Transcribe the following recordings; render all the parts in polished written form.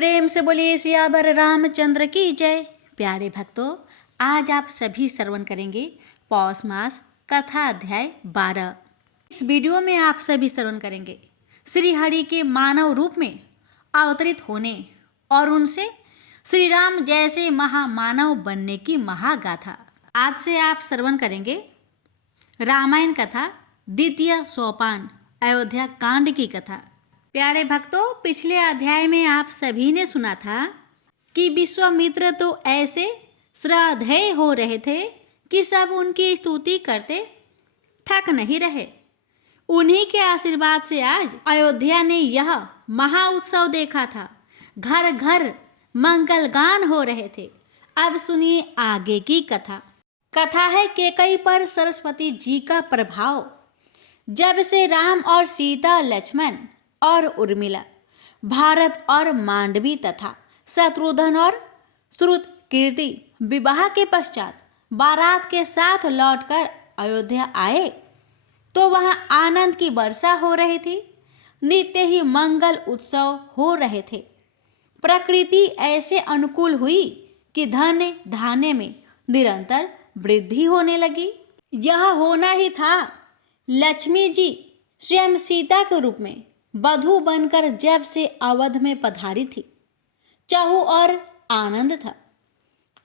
प्रेम से बोलिए सियावर रामचंद्र की जय। प्यारे भक्तों, आज आप सभी श्रवण करेंगे पौष मास कथा अध्याय 12। इस वीडियो में आप सभी श्रवण करेंगे श्री हरि के मानव रूप में अवतरित होने और उनसे श्री राम जैसे महामानव बनने की महागाथा। आज से आप श्रवण करेंगे रामायण कथा द्वितीय सोपान अयोध्या कांड की कथा। प्यारे भक्तों, पिछले अध्याय में आप सभी ने सुना था कि विश्वामित्र तो ऐसे श्रद्धेय हो रहे थे कि सब उनकी स्तुति करते थक नहीं रहे। उन्हीं के आशीर्वाद से आज अयोध्या ने यह महाउत्सव देखा था। घर घर मंगल गान हो रहे थे। अब सुनिए आगे की कथा। कथा है कैकेयी पर सरस्वती जी का प्रभाव। जब से राम और सीता, लक्ष्मण और उर्मिला, भारत और मांडवी तथा शत्रुघ्न और श्रुतकीर्ति विवाह के पश्चात बारात के साथ लौटकर अयोध्या आए तो वहां आनंद की वर्षा हो रही थी। नित्य ही मंगल उत्सव हो रहे थे। प्रकृति ऐसे अनुकूल हुई कि धन धान्य में निरंतर वृद्धि होने लगी। यह होना ही था। लक्ष्मी जी स्वयं सीता के रूप में वधू बनकर जब से अवध में पधारी थी, चाहू और आनंद था।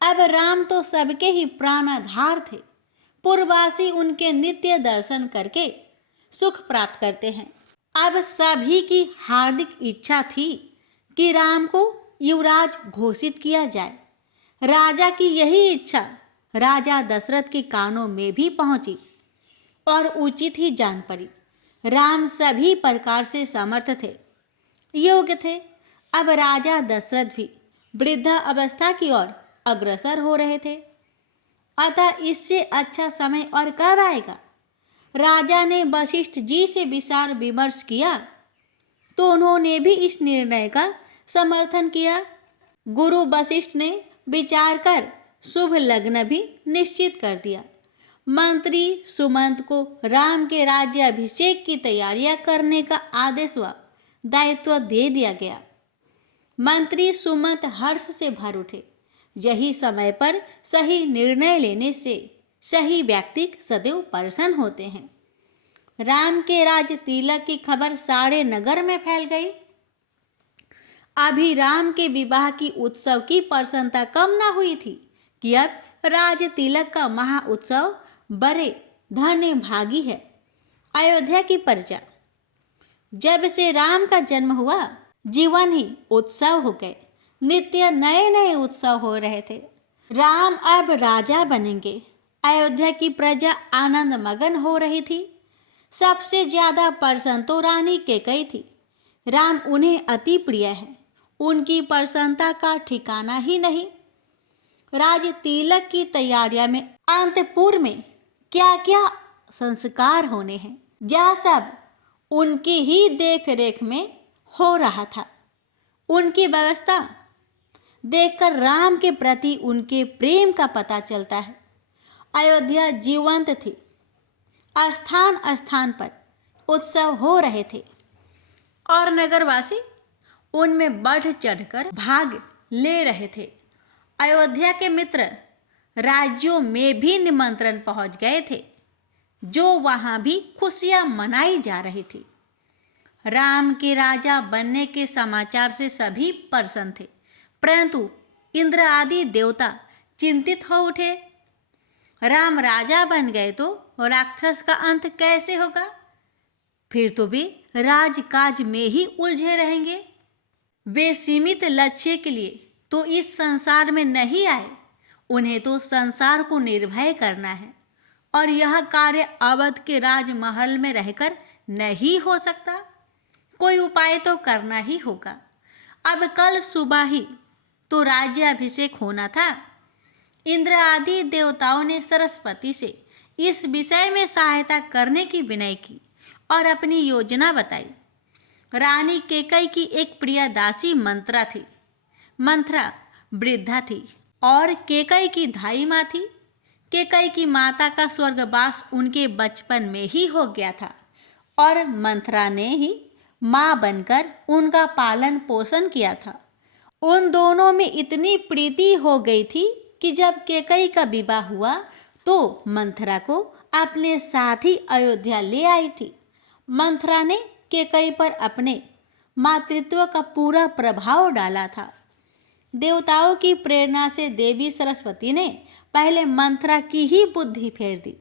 अब राम तो सबके ही प्राणाधार थे। पूर्ववासी उनके नित्य दर्शन करके सुख प्राप्त करते हैं। अब सभी की हार्दिक इच्छा थी कि राम को युवराज घोषित किया जाए। राजा की यही इच्छा राजा दशरथ के कानों में भी पहुंची और उचित ही जान पड़ी। राम सभी प्रकार से समर्थ थे, योग्य थे। अब राजा दशरथ भी वृद्ध अवस्था की ओर अग्रसर हो रहे थे। अतः इससे अच्छा समय और कब आएगा। राजा ने वशिष्ठ जी से विचार विमर्श किया तो उन्होंने भी इस निर्णय का समर्थन किया। गुरु वशिष्ठ ने विचार कर शुभ लग्न भी निश्चित कर दिया। मंत्री सुमंत को राम के राज्य अभिषेक की तैयारियां करने का आदेश व दायित्व दे दिया गया। मंत्री सुमंत हर्ष से भर उठे। यही समय पर सही निर्णय लेने से सही व्यक्ति सदैव प्रसन्न होते हैं। राम के राज तिलक की खबर सारे नगर में फैल गई। अभी राम के विवाह की उत्सव की प्रसन्नता कम न हुई थी कि अब राज तिलक का महा उत्सव बड़े धन्य भागी है। अयोध्या की प्रजा। जब से राम का जन्म हुआ, जीवन ही उत्सव हो गए। नित्य नए नए उत्सव हो रहे थे। राम अब राजा बनेंगे। अयोध्या की प्रजा आनंद मगन हो रही थी। सबसे ज्यादा प्रसन्न तो रानी कैकेयी थी। राम उन्हें अति प्रिय है। उनकी प्रसन्नता का ठिकाना ही नहीं। राज तिलक की तैयारियां में अंतपुर में क्या क्या संस्कार होने हैं, यह सब उनकी ही देख रेख में हो रहा था। उनकी व्यवस्था देखकर राम के प्रति उनके प्रेम का पता चलता है। अयोध्या जीवंत थी। स्थान स्थान पर उत्सव हो रहे थे और नगरवासी उनमें बढ़ चढ़कर भाग ले रहे थे। अयोध्या के मित्र राज्यों में भी निमंत्रण पहुंच गए थे, जो वहां भी खुशियां मनाई जा रही थी। राम के राजा बनने के समाचार से सभी प्रसन्न थे, परंतु इंद्र आदि देवता चिंतित हो उठे। राम राजा बन गए तो राक्षस का अंत कैसे होगा। फिर तो वे राजकाज में ही उलझे रहेंगे। वे सीमित लक्ष्य के लिए तो इस संसार में नहीं आए। उन्हें तो संसार को निर्भय करना है और यह कार्य अवध के राजमहल में रहकर नहीं हो सकता। कोई उपाय तो करना ही होगा। अब कल सुबह ही तो राज्याभिषेक होना था। इंद्र आदि देवताओं ने सरस्वती से इस विषय में सहायता करने की विनय की और अपनी योजना बताई। रानी कैकेयी की एक प्रिय दासी मंत्रा थी। मंत्रा वृद्धा थी और कैकेयी की धाई माँ थी। कैकेयी की माता का स्वर्गवास उनके बचपन में ही हो गया था और मंत्रा ने ही माँ बनकर उनका पालन पोषण किया था उन दोनों में इतनी प्रीति हो गई थी कि जब कैकेयी का विवाह हुआ तो मंथरा को अपने साथ ही अयोध्या ले आई थी। मंथरा ने कैकेयी पर अपने मातृत्व का पूरा प्रभाव डाला था। देवताओं की प्रेरणा से देवी सरस्वती ने पहले मंथरा की ही बुद्धि फेर दी।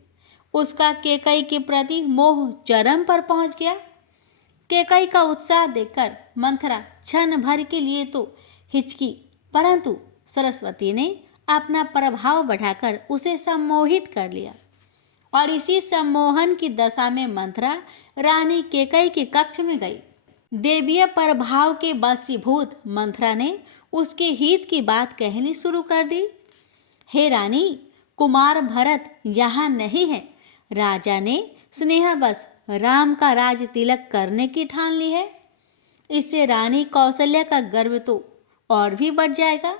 उसका कैकेयी के प्रति मोह चरम पर पहुंच गया। कैकेयी का उत्साह देखकर मंथरा क्षण भर के लिए तो हिचकी, परंतु सरस्वती ने अपना प्रभाव बढ़ाकर उसे सम्मोहित कर लिया और इसी सम्मोहन की दशा में मंथरा रानी कैकेयी के कक्ष में गई। देवीय प्रभाव के वशीभूत मंथरा ने उसके हित की बात कहनी शुरू कर दी। हे रानी, कुमार भरत यहाँ नहीं है। राजा ने स्नेहवश राम का राज तिलक करने की ठान ली है। इससे रानी कौशल्या का गर्व तो और भी बढ़ जाएगा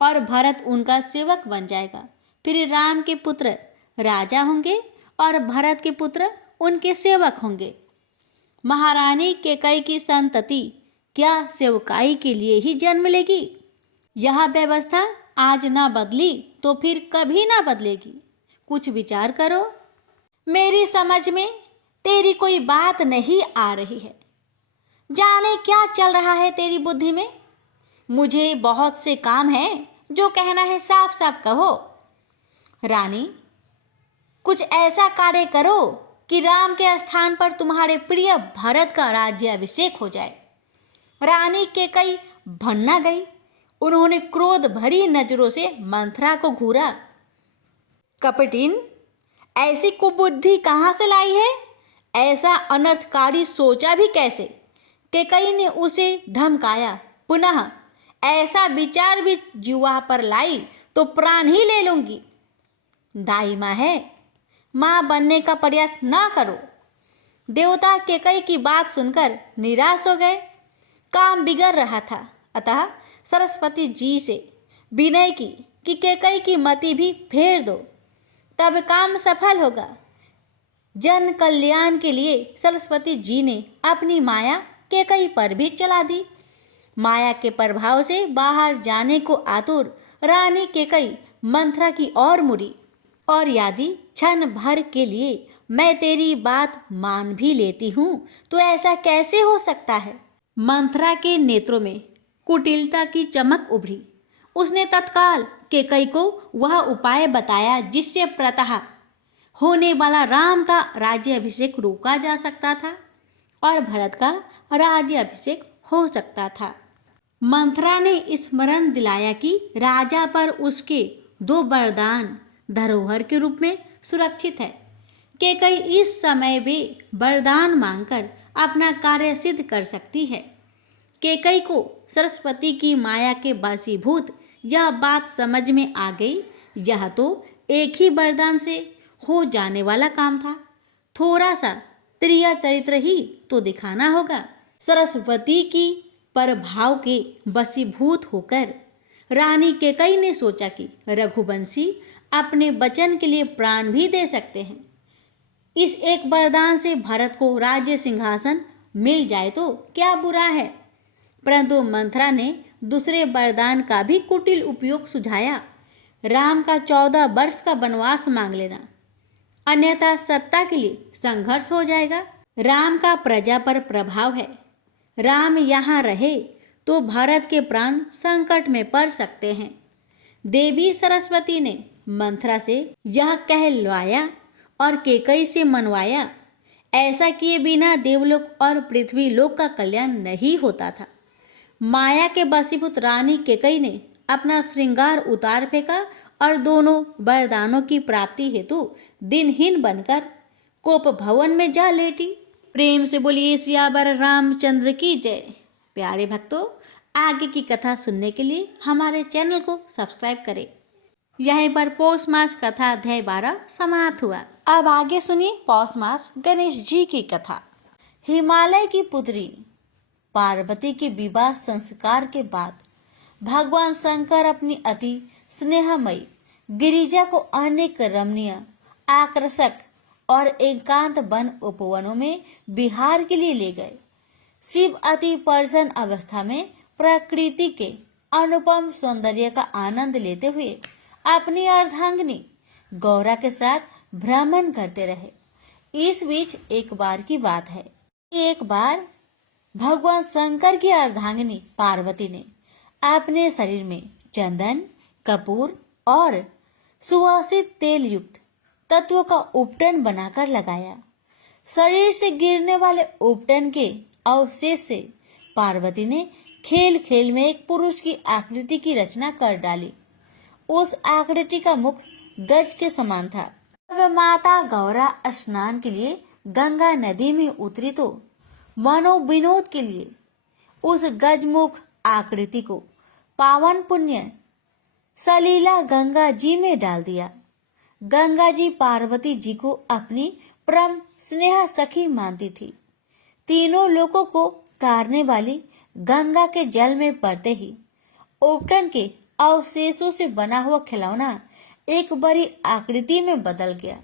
और भरत उनका सेवक बन जाएगा। फिर राम के पुत्र राजा होंगे और भरत के पुत्र उनके सेवक होंगे। महारानी कैकेयी की संतति क्या सेवकाई के लिए ही जन्म लेगी? यह व्यवस्था आज ना बदली तो फिर कभी ना बदलेगी। कुछ विचार करो। मेरी समझ में तेरी कोई बात नहीं आ रही है। जाने क्या चल रहा है तेरी बुद्धि में। मुझे बहुत से काम हैं, जो कहना है साफ साफ कहो। रानी, कुछ ऐसा कार्य करो कि राम के स्थान पर तुम्हारे प्रिय भरत का राज्याभिषेक हो जाए। रानी कैकेयी भन्ना गई। उन्होंने क्रोध भरी नजरों से मंथरा को घूरा। कपटिन, ऐसी कुबुद्धि कहाँ से लाई है? ऐसा अनर्थकारी सोचा भी कैसे? कैकेयी ने उसे धमकाया। पुनः ऐसा विचार भी जुआ पर लाई तो प्राण ही ले लूंगी। दाई माँ है, माँ बनने का प्रयास ना करो। देवता कैकेयी की बात सुनकर निराश हो गए। काम बिगड़ रहा था, अतः सरस्वती जी से विनय की कि कैकेयी की मति भी फेर दो, तब काम सफल होगा। जन कल्याण के लिए सरस्वती जी ने अपनी माया कैकेयी पर भी चला दी। माया के प्रभाव से बाहर जाने को आतुर रानी कैकेयी मंथरा की ओर मुड़ी। और यदि क्षण भर के लिए मैं तेरी बात मान भी लेती हूँ तो ऐसा कैसे हो सकता है? मंथरा के नेत्रों में कुटिलता की चमक उभरी। उसने तत्काल कैकेयी को वह उपाय बताया जिससे प्रातः होने वाला राम का राज्याभिषेक रोका जा सकता था और भरत का राज्याभिषेक हो सकता था। मंथरा ने स्मरण दिलाया कि राजा पर उसके 2 वरदान धरोहर के रूप में सुरक्षित है। कैकेयी इस समय वे वरदान मांगकर अपना कार्य सिद्ध कर सकती है। कैकेयी को सरस्वती की माया के वशीभूत यह बात समझ में आ गई। यह तो एक ही वरदान से हो जाने वाला काम था। थोड़ा सा त्रिया चरित्र ही तो दिखाना होगा। सरस्वती की प्रभाव के वशीभूत होकर रानी कैकेयी ने सोचा कि रघुवंशी अपने वचन के लिए प्राण भी दे सकते हैं। इस एक वरदान से भरत को राज्य सिंहासन मिल जाए तो क्या बुरा है। परंतु मंथरा ने दूसरे वरदान का भी कुटिल उपयोग सुझाया। राम का 14 वर्ष का वनवास मांग लेना, अन्यथा सत्ता के लिए संघर्ष हो जाएगा। राम का प्रजा पर प्रभाव है। राम यहाँ रहे तो भरत के प्राण संकट में पड़ सकते हैं। देवी सरस्वती ने मंथरा से यह कहलवाया और कैकेयी से मनवाया। ऐसा किए बिना देवलोक और पृथ्वी लोक का कल्याण नहीं होता था। माया के वशीभूत रानी कैकेयी ने अपना श्रृंगार उतार फेंका और दोनों वरदानों की प्राप्ति हेतु दिनहीन बनकर कोप भवन में जा लेटी। प्रेम से बोलिए सियावर रामचंद्र की जय। प्यारे भक्तों, आगे की कथा सुनने के लिए हमारे चैनल को सब्सक्राइब करें। यहीं पर पौष मास कथा अध्याय 12 समाप्त हुआ। अब आगे सुनिए पौष मास गणेश जी की कथा। हिमालय की पुत्री पार्वती के विवाह संस्कार के बाद भगवान शंकर अपनी अति स्नेहमयी गिरिजा को अनेक रमणीय, आकर्षक और एकांत वन उपवनों में विहार के लिए ले गए। शिव अति प्रसन्न अवस्था में प्रकृति के अनुपम सौंदर्य का आनंद लेते हुए अपनी अर्धांगिनी गौरा के साथ भ्रमण करते रहे। इस बीच एक बार की बात है, एक बार भगवान शंकर की अर्धांगिनी पार्वती ने अपने शरीर में चंदन, कपूर और सुवासित तेल युक्त तत्वों का उपटन बनाकर लगाया। शरीर से गिरने वाले उपटन के अवशेष से पार्वती ने खेल खेल में एक पुरुष की आकृति की रचना कर डाली। उस आकृति का मुख गज के समान था। जब माता गौरा स्नान के लिए गंगा नदी में उतरी तो मनोविनोद के लिए उस गजमुख आकृति को पावन पुण्य सलीला गंगा जी में डाल दिया। गंगा जी पार्वती जी को अपनी परम स्नेह सखी मानती थी। तीनों लोगों को तारने वाली गंगा के जल में पड़ते ही उपटन के अवशेषों से बना हुआ खिलौना एक बड़ी आकृति में बदल गया।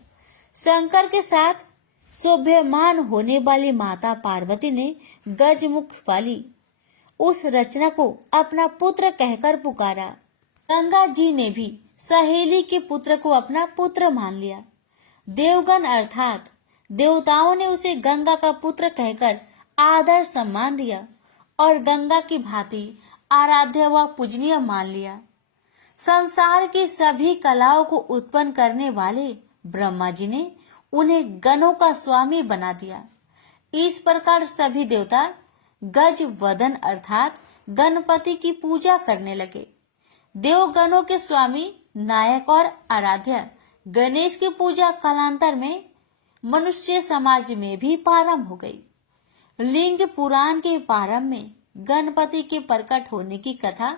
शंकर के साथ शोभ्यमान होने वाली माता पार्वती ने गजमुख वाली उस रचना को अपना पुत्र कहकर पुकारा। गंगा जी ने भी सहेली के पुत्र को अपना पुत्र मान लिया। देवगण अर्थात देवताओं ने उसे गंगा का पुत्र कहकर आदर सम्मान दिया और गंगा की भांति आराध्य व पूजनीय मान लिया। संसार की सभी कलाओं को उत्पन्न करने वाले ब्रह्मा जी ने उन्हें गणों का स्वामी बना दिया। इस प्रकार सभी देवता गज वदन अर्थात गणपति की पूजा करने लगे। देवगणों के स्वामी नायक और आराध्य गणेश की पूजा कालांतर में मनुष्य समाज में भी प्रारंभ हो गई। लिंग पुराण के प्रारंभ में गणपति के प्रकट होने की कथा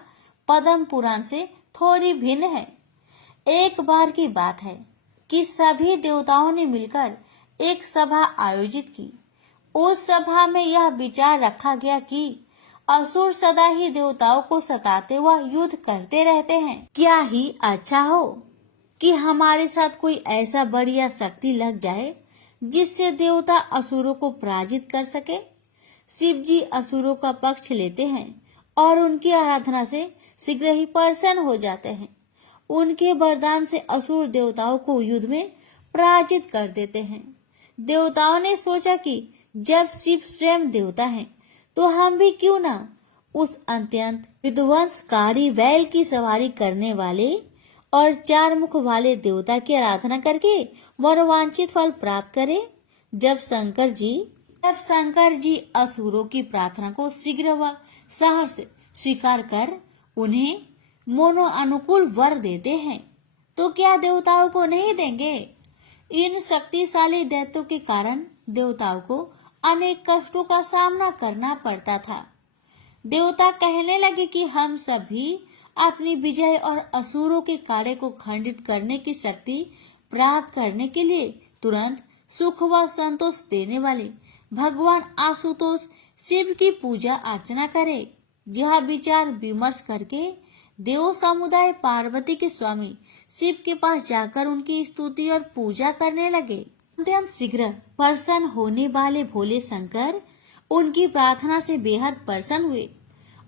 पद्म पुराण से थोड़ी भिन्न है। एक बार की बात है कि सभी देवताओं ने मिलकर एक सभा आयोजित की। उस सभा में यह विचार रखा गया कि असुर सदा ही देवताओं को सताते व युद्ध करते रहते हैं। क्या ही अच्छा हो कि हमारे साथ कोई ऐसा बढ़िया शक्ति लग जाए जिससे देवता असुरों को पराजित कर सके। शिव जी असुरों का पक्ष लेते हैं और उनकी आराधना से शीघ्र ही प्रसन्न हो जाते हैं। उनके वरदान से असुर देवताओं को युद्ध में पराजित कर देते हैं। देवताओं ने सोचा कि जब शिव स्वयं देवता हैं, तो हम भी क्यों ना उस अत्यंत विध्वंसकारी बैल की सवारी करने वाले और चार मुख वाले देवता की आराधना करके मनोवांछित फल प्राप्त करें। जब शंकर जी असुरों की प्रार्थना को शीघ्र व सहर्ष स्वीकार कर उन्हें मोनो अनुकूल वर देते हैं, तो क्या देवताओं को नहीं देंगे। इन शक्तिशाली दैत्यों के कारण देवताओं को अनेक कष्टों का सामना करना पड़ता था। देवता कहने लगे कि हम सभी अपनी विजय और असुरों के कार्य को खंडित करने की शक्ति प्राप्त करने के लिए तुरंत सुख व संतोष देने वाले भगवान आशुतोष शिव की पूजा अर्चना करें। यह विचार विमर्श करके देव समुदाय पार्वती के स्वामी शिव के पास जाकर उनकी स्तुति और पूजा करने लगे। अत्यंत शीघ्र प्रसन्न होने वाले भोले शंकर उनकी प्रार्थना से बेहद प्रसन्न हुए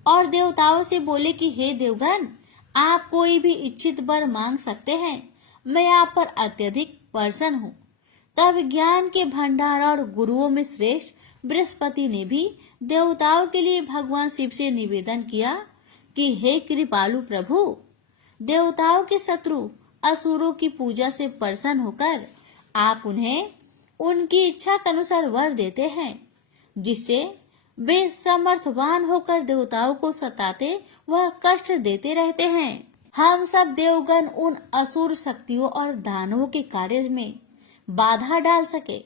और देवताओं से बोले कि हे देवगण, आप कोई भी इच्छित वर मांग सकते हैं, मैं आप पर अत्यधिक प्रसन्न हूँ। तब ज्ञान के भंडार और गुरुओं में श्रेष्ठ बृहस्पति ने भी देवताओं के लिए भगवान शिव से निवेदन किया कि हे कृपालु प्रभु, देवताओं के शत्रु असुरों की पूजा से प्रसन्न होकर आप उन्हें उनकी इच्छा के अनुसार वर देते हैं, जिससे वे समर्थवान होकर देवताओं को सताते व कष्ट देते रहते हैं। हम सब देवगण उन असुर शक्तियों और दानवों के कार्य में बाधा डाल सके,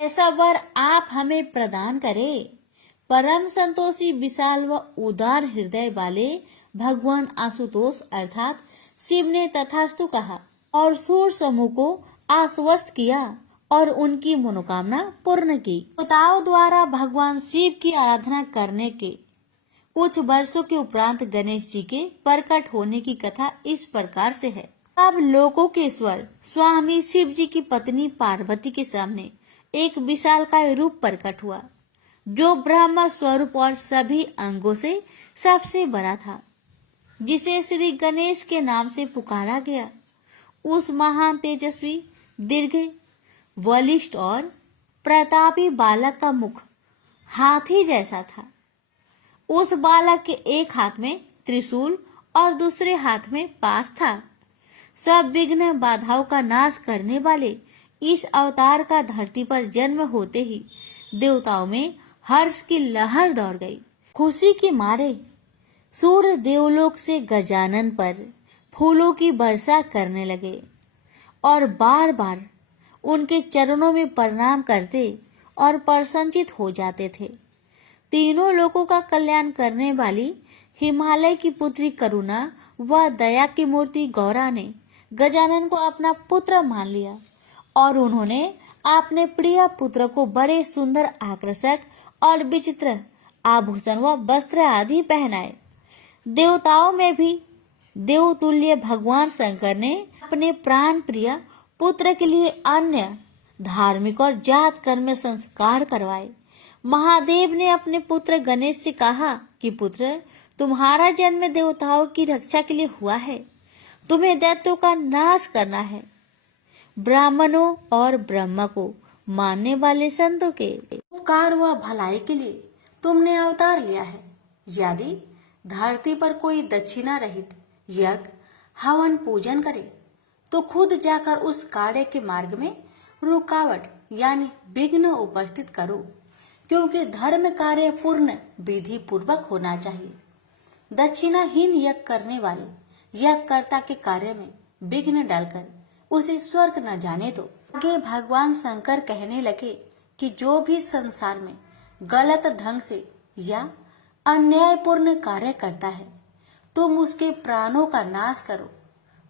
ऐसा वर आप हमें प्रदान करें। परम संतोषी विशाल व उदार हृदय वाले भगवान आशुतोष अर्थात शिव ने तथास्तु कहा और सूर समूह को आश्वस्त किया और उनकी मनोकामना पूर्ण की। देवताओं द्वारा भगवान शिव की आराधना करने के कुछ वर्षों के उपरांत गणेश जी के प्रकट होने की कथा इस प्रकार से है। अब लोकों के ईश्वर स्वामी शिव जी की पत्नी पार्वती के सामने एक विशालकाय रूप प्रकट हुआ, जो ब्रह्म स्वरूप और सभी अंगों से सबसे बड़ा था। जिसे श्री गणेश के नाम से पुकारा गया, उस महान तेजस्वी, दीर्घ, बलिष्ठ और प्रतापी बालक का मुख हाथी जैसा था। उस बालक के एक हाथ में त्रिशूल और दूसरे हाथ में पास था। सब विघ्न बाधाओं का नाश करने वाले इस अवतार का धरती पर जन्म होते ही देवताओं में हर्ष की लहर दौड़ गई। खुशी के मारे सूर्य देवलोक से गजानन पर फूलों की वर्षा करने लगे और बार बार उनके चरणों में प्रणाम करते और प्रसन्नचित हो जाते थे। तीनों लोगों का कल्याण करने वाली हिमालय की पुत्री करुणा व दया की मूर्ति गौरा ने गजानन को अपना पुत्र मान लिया और उन्होंने अपने प्रिय पुत्र को बड़े सुंदर, आकर्षक और विचित्र आभूषण व वस्त्र आदि पहनाए। देवताओं में भी देवतुल्य भगवान शंकर ने अपने प्राण प्रिय पुत्र के लिए अन्य धार्मिक और जात कर्म संस्कार करवाए। महादेव ने अपने पुत्र गणेश से कहा कि पुत्र, तुम्हारा जन्म देवताओं की रक्षा के लिए हुआ है। तुम्हें दैत्यों का नाश करना है। ब्राह्मणों और ब्रह्मा को मानने वाले संतों के उपकार व भलाई के लिए तुमने अवतार लिया है। यदि धरती पर कोई दक्षिणा रहित यज्ञ हवन पूजन करे तो खुद जाकर उस कार्य के मार्ग में रुकावट यानी विघ्न उपस्थित करो, क्योंकि धर्म कार्य पूर्ण विधि पूर्वक होना चाहिए। दक्षिणाहीन यज्ञ करने वाले यज्ञकर्ता के कार्य में विघ्न डालकर उसे स्वर्ग न जाने दो। आगे भगवान शंकर कहने लगे कि जो भी संसार में गलत ढंग से या अन्यायपूर्ण कार्य करता है, तुम उसके प्राणों का नाश करो।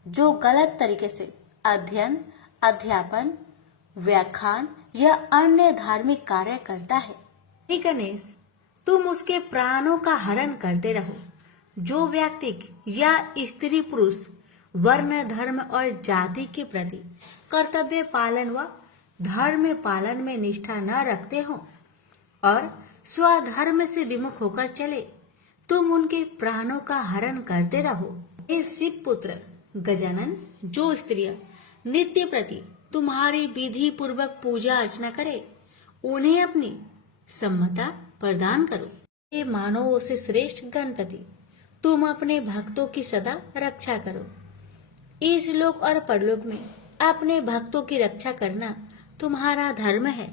जो गलत तरीके से अध्ययन, अध्यापन, व्याख्यान या अन्य धार्मिक कार्य करता है, हे गणेश, तुम उसके प्राणों का हरण करते रहो। जो व्यक्ति या स्त्री पुरुष वर्ण, धर्म और जाति के प्रति कर्तव्य पालन व धर्म पालन में निष्ठा न रखते हो और स्वधर्म से विमुख होकर चले, तुम उनके प्राणों का हरण करते रहो। हे शिव पुत्र गजानन, जो स्त्रियां नित्य प्रति तुम्हारी विधि पूर्वक पूजा अर्चना करे, उन्हें अपनी सम्मता प्रदान करो। हे मानवों से श्रेष्ठ गणपति, तुम अपने भक्तों की सदा रक्षा करो। इस लोक और परलोक में अपने भक्तों की रक्षा करना तुम्हारा धर्म है।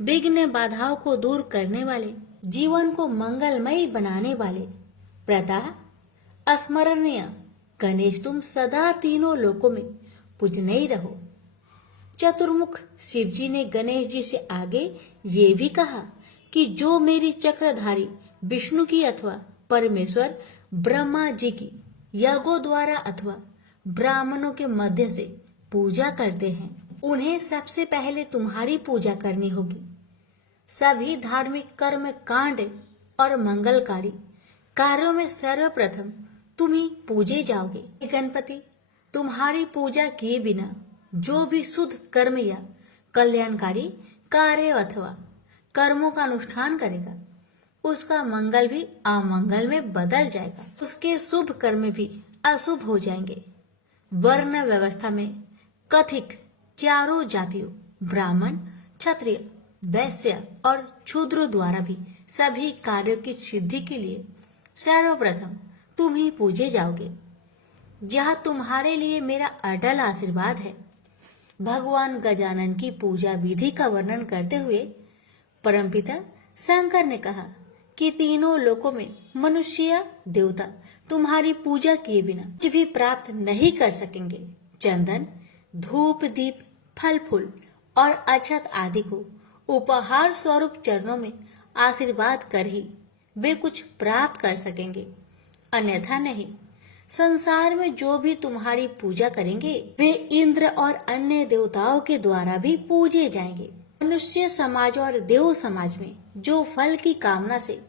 विघ्न बाधाओं को दूर करने वाले, जीवन को मंगलमय बनाने वाले, प्रता स्मरणीय गणेश, तुम सदा तीनों लोकों में पूजनीय ही रहो। चतुर्मुख शिवजी ने गणेश जी से आगे ये भी कहा कि जो मेरी चक्रधारी विष्णु की अथवा परमेश्वर ब्रह्मा जी की यागों द्वारा अथवा ब्राह्मणों के मध्य से पूजा करते हैं, उन्हें सबसे पहले तुम्हारी पूजा करनी होगी। सभी धार्मिक कर्म कांड और मंगलकारी कार्यों में सर्वप्रथम तुम ही पूजे जाओगे। गणपति, तुम्हारी पूजा किए बिना जो भी शुद्ध कर्म या कल्याणकारी कार्य अथवा कर्मों का अनुष्ठान करेगा, उसका मंगल भी अमंगल में बदल जाएगा, उसके शुभ कर्म भी अशुभ हो जाएंगे। वर्ण व्यवस्था में कथित चारों जातियों ब्राह्मण, क्षत्रिय, वैश्य और शूद्र द्वारा भी सभी कार्यों की सिद्धि के लिए सर्वप्रथम तुम ही पूजे जाओगे। यह तुम्हारे लिए मेरा अटल आशीर्वाद है। भगवान गजानन की पूजा विधि का वर्णन करते हुए परमपिता शंकर ने कहा कि तीनों लोकों में मनुष्य देवता तुम्हारी पूजा किए बिना कुछ भी प्राप्त नहीं कर सकेंगे। चंदन, धूप, दीप, फल फूल और अक्षत आदि को उपहार स्वरूप चरणों में आशीर्वाद कर ही वे कुछ प्राप्त कर सकेंगे, अन्यथा नहीं। संसार में जो भी तुम्हारी पूजा करेंगे वे इंद्र और अन्य देवताओं के द्वारा भी पूजे जाएंगे। मनुष्य समाज और देव समाज में जो फल की कामना से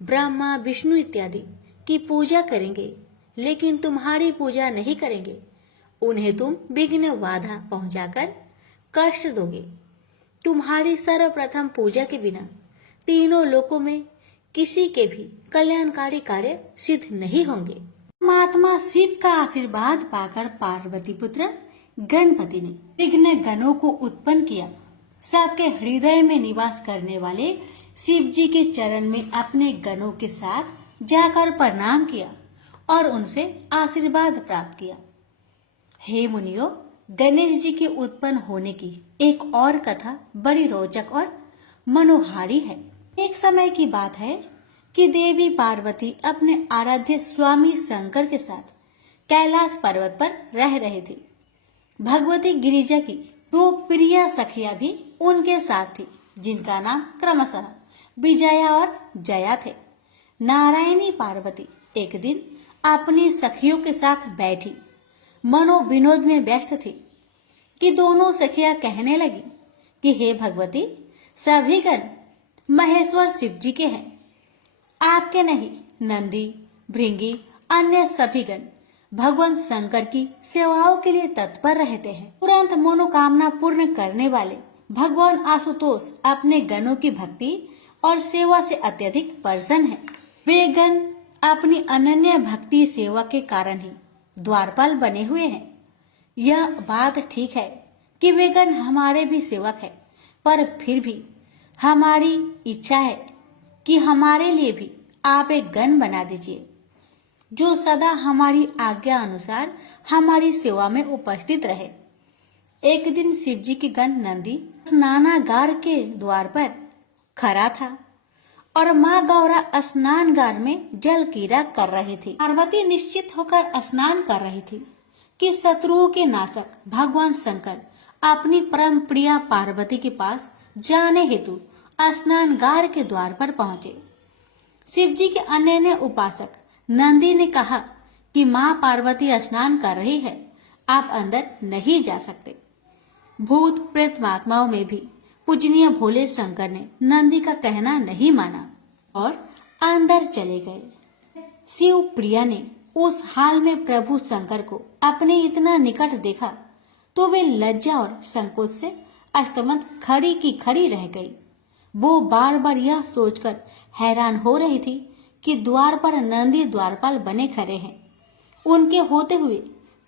ब्रह्मा, विष्णु इत्यादि की पूजा करेंगे लेकिन तुम्हारी पूजा नहीं करेंगे, उन्हें तुम विघ्न बाधा पहुंचाकर कष्ट दोगे। तुम्हारी सर्वप्रथम पूजा के बिना तीनों लोकों में किसी के भी कल्याणकारी कार्य सिद्ध नहीं होंगे। परमात्मा शिव का आशीर्वाद पाकर पार्वती पुत्र गणपति ने विघ्न गणों को उत्पन्न किया। सबके हृदय में निवास करने वाले शिव जी के चरण में अपने गणों के साथ जाकर प्रणाम किया और उनसे आशीर्वाद प्राप्त किया। हे मुनियों, गणेश जी के उत्पन्न होने की एक और कथा बड़ी रोचक और मनोहारी है। एक समय की बात है कि देवी पार्वती अपने आराध्य स्वामी शंकर के साथ कैलाश पर्वत पर रह रहे थे। भगवती गिरिजा की दो प्रिय सखियां भी उनके साथ थी, जिनका नाम क्रमशः विजया और जया थे। नारायणी पार्वती एक दिन अपनी सखियों के साथ बैठी मनोविनोद में व्यस्त थी कि दोनों सखियां कहने लगी कि हे भगवती, सभी गण महेश्वर शिव जी के हैं, आपके नहीं। नंदी, भृंगी, अन्य सभी गण भगवान शंकर की सेवाओं के लिए तत्पर रहते हैं। तुरंत मनोकामना पूर्ण करने वाले भगवान आशुतोष अपने गणों की भक्ति और सेवा से अत्यधिक प्रसन्न हैं। वे गण अपनी अनन्य भक्ति सेवा के कारण ही द्वारपाल बने हुए हैं। यह बात ठीक है कि वे गण हमारे भी सेवक है, पर फिर भी हमारी इच्छा है कि हमारे लिए भी आप एक गण बना दीजिए, जो सदा हमारी आज्ञा अनुसार हमारी सेवा में उपस्थित रहे। एक दिन शिव जी की गण नंदी स्नानागार के द्वार पर खड़ा था और माँ गौरा स्नानगार में जल क्रीड़ा कर रही थी। पार्वती निश्चित होकर स्नान कर रही थी कि शत्रुओं के नाशक भगवान शंकर अपनी परम प्रिया पार्वती के पास जाने हेतु स्नानगार के द्वार पर पहुंचे। शिव जी के अनन्य उपासक नंदी ने कहा कि माँ पार्वती स्नान कर रही है, आप अंदर नहीं जा सकते। भूत प्रेत महात्माओं में भी पूजनीय भोले शंकर ने नंदी का कहना नहीं माना और अंदर चले गए। शिव प्रिया ने उस हाल में प्रभु शंकर को अपने इतना निकट देखा तो वे लज्जा और संकोच से अस्तमत खड़ी की खड़ी रह गई। वो बार बार यह सोचकर हैरान हो रही थी कि द्वार पर नंदी द्वारपाल बने खड़े हैं। उनके होते हुए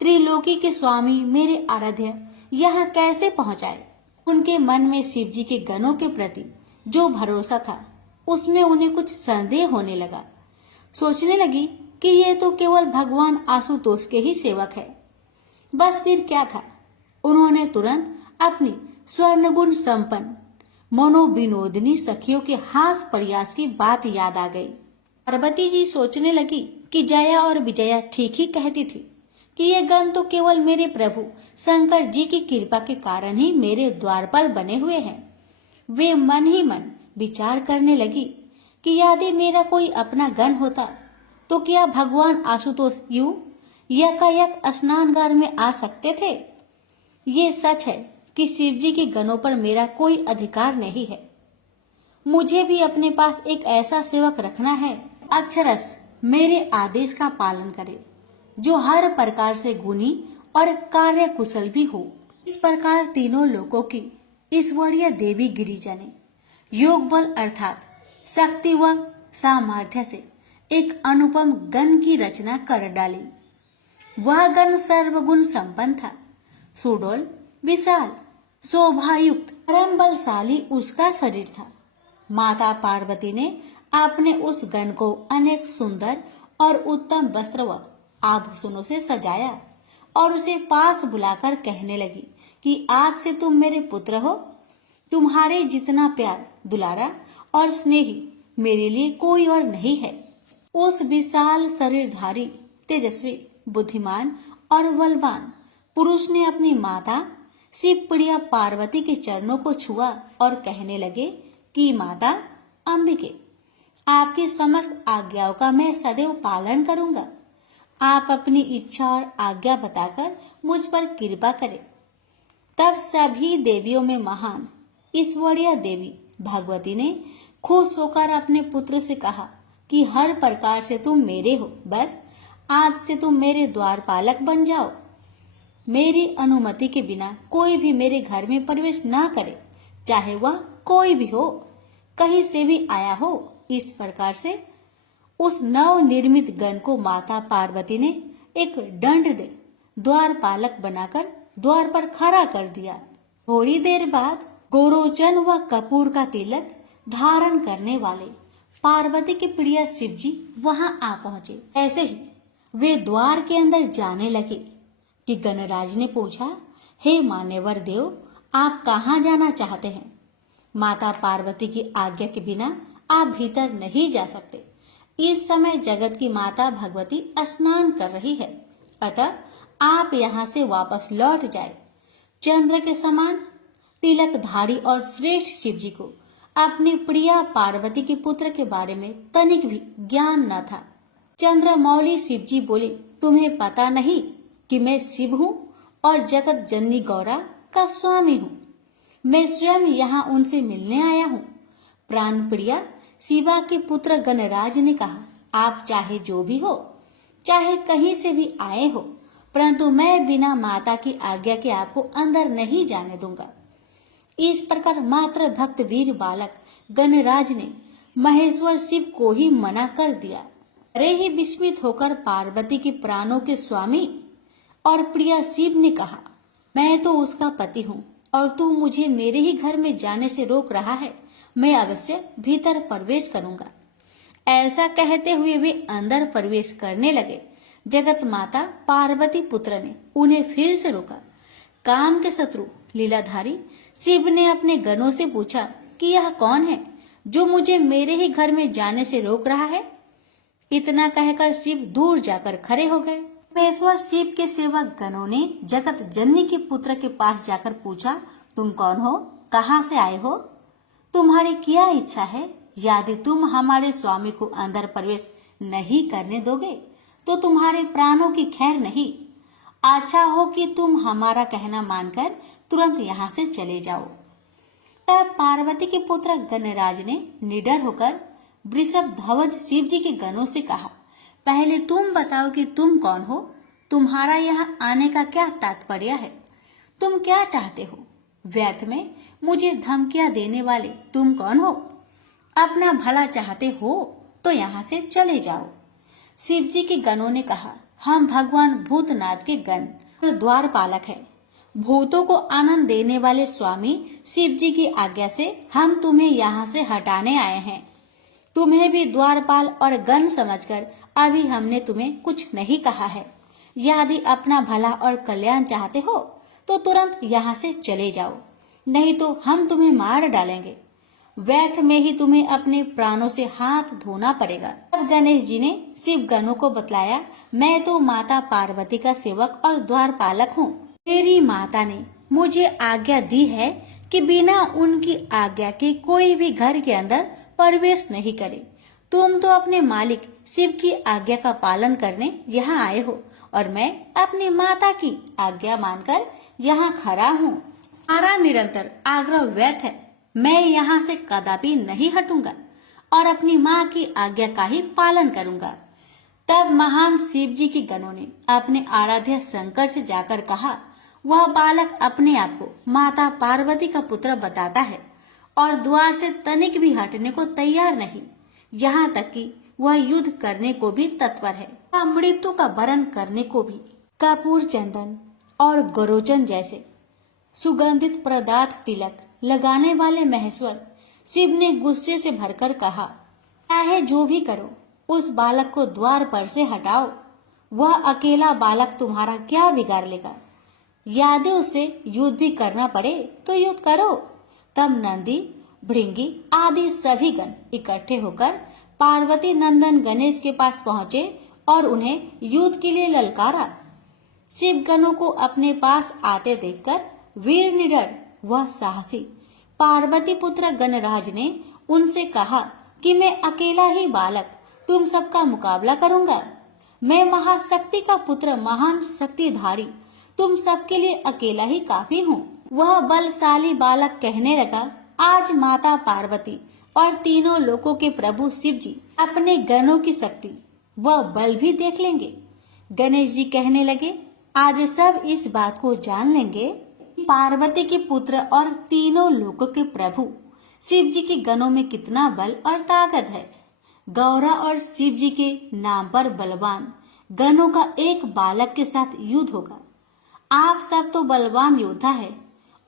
त्रिलोकी के स्वामी मेरे आराध्य यहाँ कैसे पहुँच आए? उनके मन में शिव जी के गणों के प्रति जो भरोसा था, उसमें उन्हें कुछ संदेह होने लगा। सोचने लगी कि ये तो केवल भगवान आशुतोष के ही सेवक है। बस फिर क्या था? उन्होंने तुरंत अपनी स्वर्णगुण संपन्न मनोविनोदिनी सखियों के हास प्रयास की बात याद आ गई। पार्वती जी सोचने लगी कि जया और विजया ठीक ही कहती थी कि ये गण तो केवल मेरे प्रभु शंकर जी की कृपा के कारण ही मेरे द्वारपाल बने हुए हैं। वे मन ही मन विचार करने लगी कि यदि मेरा कोई अपना गण होता तो क्या भगवान आशुतोष यूं यकायक स्नानगार में आ सकते थे? ये सच है कि शिव जी के गणों पर मेरा कोई अधिकार नहीं है। मुझे भी अपने पास एक ऐसा सेवक रखना है, अक्षरश मेरे आदेश का पालन करे, जो हर प्रकार से गुणी और कार्य कुशल भी हो। इस प्रकार तीनों लोकों की ईश्वरीय देवी गिरिजा ने योग बल अर्थात शक्ति व सामर्थ्य से एक अनुपम गण की रचना कर डाली। वह गण सर्वगुण संपन्न था, सुडौल, विशाल, शोभायुक्त, परम बलशाली उसका शरीर था। माता पार्वती ने अपने उस गण को अनेक सुंदर और उत्तम वस्त्र व आभूषणों से सजाया और उसे पास बुलाकर कहने लगी कि आज से तुम मेरे पुत्र हो। तुम्हारे जितना प्यार, दुलारा और स्नेही मेरे लिए कोई और नहीं है। उस विशाल शरीरधारी, तेजस्वी, बुद्धिमान और बलवान पुरुष ने अपनी माता शिव प्रिया पार्वती के चरणों को छुआ और कहने लगे कि माता अंबिके, आपकी समस्त आज्ञाओं का मैं सदैव पालन करूंगा। आप अपनी इच्छा और आज्ञा बताकर मुझ पर कृपा करें। तब सभी देवियों में महान ईश्वरीय देवी भगवती ने खुश होकर अपने पुत्र से कहा कि हर प्रकार से तुम मेरे हो, बस आज से तुम मेरे द्वारपालक बन जाओ। मेरी अनुमति के बिना कोई भी मेरे घर में प्रवेश ना करे, चाहे वह कोई भी हो, कहीं से भी आया हो। इस प्रकार से उस नवनिर्मित गण को माता पार्वती ने एक दंड दे द्वारपालक बनाकर द्वार पर खड़ा कर दिया। थोड़ी देर बाद गोरोचन व कपूर का तिलक धारण करने वाले पार्वती के प्रिय शिव जी वहां आ पहुंचे। ऐसे ही वे द्वार के अंदर जाने लगे कि गणराज ने पूछा, हे मान्यवर देव, आप कहाँ जाना चाहते हैं? माता पार्वती की आज्ञा के बिना आप भीतर नहीं जा सकते। इस समय जगत की माता भगवती स्नान कर रही है, अतः आप यहाँ से वापस लौट जाए। चंद्र के समान तिलकधारी और श्रेष्ठ शिव जी को अपनी प्रिया पार्वती के पुत्र के बारे में तनिक भी ज्ञान न था। चंद्रमौली शिव जी बोले, तुम्हें पता नहीं कि मैं शिव हूँ और जगत जननी गौरा का स्वामी हूँ। मैं स्वयं यहाँ उनसे मिलने आया हूँ। प्राण प्रिया शिवा के पुत्र गणराज ने कहा, आप चाहे जो भी हो, चाहे कहीं से भी आए हो, परंतु मैं बिना माता की आज्ञा के आपको अंदर नहीं जाने दूंगा। इस प्रकार मात्र भक्त वीर बालक गणराज ने महेश्वर शिव को ही मना कर दिया। अरे ही विस्मित होकर पार्वती के प्राणों के स्वामी और प्रिया शिव ने कहा, मैं तो उसका पति हूँ और तू मुझे मेरे ही घर में जाने से रोक रहा है। मैं अवश्य भीतर प्रवेश करूंगा। ऐसा कहते हुए वे अंदर प्रवेश करने लगे। जगत माता पार्वती पुत्र ने उन्हें फिर से रोका। काम के शत्रु लीलाधारी शिव ने अपने गणों से पूछा कि यह कौन है जो मुझे मेरे ही घर में जाने से रोक रहा है? इतना कहकर शिव दूर जाकर खड़े हो गए। परमेश्वर शिव के सेवक गणों ने जगत जननी के पुत्र के पास जाकर पूछा, तुम कौन हो? कहाँ से आए हो? तुम्हारी क्या इच्छा है? यदि तुम हमारे स्वामी को अंदर प्रवेश नहीं करने दोगे तो तुम्हारे प्राणों की खैर नहीं। अच्छा हो कि तुम हमारा कहना मानकर तुरंत यहाँ से चले जाओ। तब पार्वती के पुत्र गणराज ने निडर होकर वृषभ ध्वज शिव जी के गणों से कहा, पहले तुम बताओ कि तुम कौन हो? तुम्हारा यहाँ आने का क्या तात्पर्य है? तुम क्या चाहते हो? व्यर्थ में मुझे धमकियां देने वाले तुम कौन हो? अपना भला चाहते हो तो यहाँ से चले जाओ। शिव जी के गणों ने कहा, हम भगवान भूतनाथ के गण और द्वारपालक हैं। भूतों को आनंद देने वाले स्वामी शिव जी की आज्ञा से हम तुम्हें यहाँ से हटाने आए हैं। तुम्हें भी द्वारपाल और गण समझकर अभी हमने तुम्हें कुछ नहीं कहा है। यदि अपना भला और कल्याण चाहते हो तो तुरंत यहाँ से चले जाओ, नहीं तो हम तुम्हें मार डालेंगे। व्यर्थ में ही तुम्हें अपने प्राणों से हाथ धोना पड़ेगा। तब गणेश जी ने शिव गणों को बतलाया, मैं तो माता पार्वती का सेवक और द्वारपालक हूँ। मेरी माता ने मुझे आज्ञा दी है कि बिना उनकी आज्ञा के कोई भी घर के अंदर प्रवेश नहीं करे। तुम तो अपने मालिक शिव की आज्ञा का पालन करने यहाँ आए हो और मैं अपनी माता की आज्ञा मानकर यहाँ खड़ा हूँ। हमारा निरंतर आग्रह व्यर्थ है। मैं यहाँ से कदापि नहीं हटूंगा और अपनी माँ की आज्ञा का ही पालन करूंगा। तब महान शिव जी के गणों ने अपने आराध्य शंकर से जाकर कहा, वह बालक अपने आप को माता पार्वती का पुत्र बताता है और द्वार से तनिक भी हटने को तैयार नहीं, यहाँ तक कि वह युद्ध करने को भी तत्पर है, मृत्यु का वरण करने को भी। कपूर, चंदन और गोरोचन जैसे सुगंधित पदार्थ तिलक लगाने वाले महेश्वर शिव ने गुस्से से भरकर कहा, चाहे जो भी करो, उस बालक को द्वार पर से हटाओ। वह अकेला बालक तुम्हारा क्या बिगाड़ लेगा? यदि उससे युद्ध भी करना पड़े तो युद्ध करो। तब नंदी, भृंगी आदि सभी गण इकट्ठे होकर पार्वती नंदन गणेश के पास पहुंचे और उन्हें युद्ध के लिए ललकारा। शिव गणों को अपने पास आते देखकर वीर निडर वह साहसी पार्वती पुत्र गणराज ने उनसे कहा कि मैं अकेला ही बालक तुम सबका मुकाबला करूंगा। मैं महाशक्ति का पुत्र, महान शक्तिधारी, तुम सबके लिए अकेला ही काफी हूँ। वह बलशाली बालक कहने लगा, आज माता पार्वती और तीनों लोकों के प्रभु शिव जी अपने गणों की शक्ति व बल भी देख लेंगे। गणेश जी कहने लगे, आज सब इस बात को जान लेंगे कि पार्वती के पुत्र और तीनों लोकों के प्रभु शिव जी के गणों में कितना बल और ताकत है। गौरा और शिव जी के नाम पर बलवान गणों का एक बालक के साथ युद्ध होगा। आप सब तो बलवान योद्धा है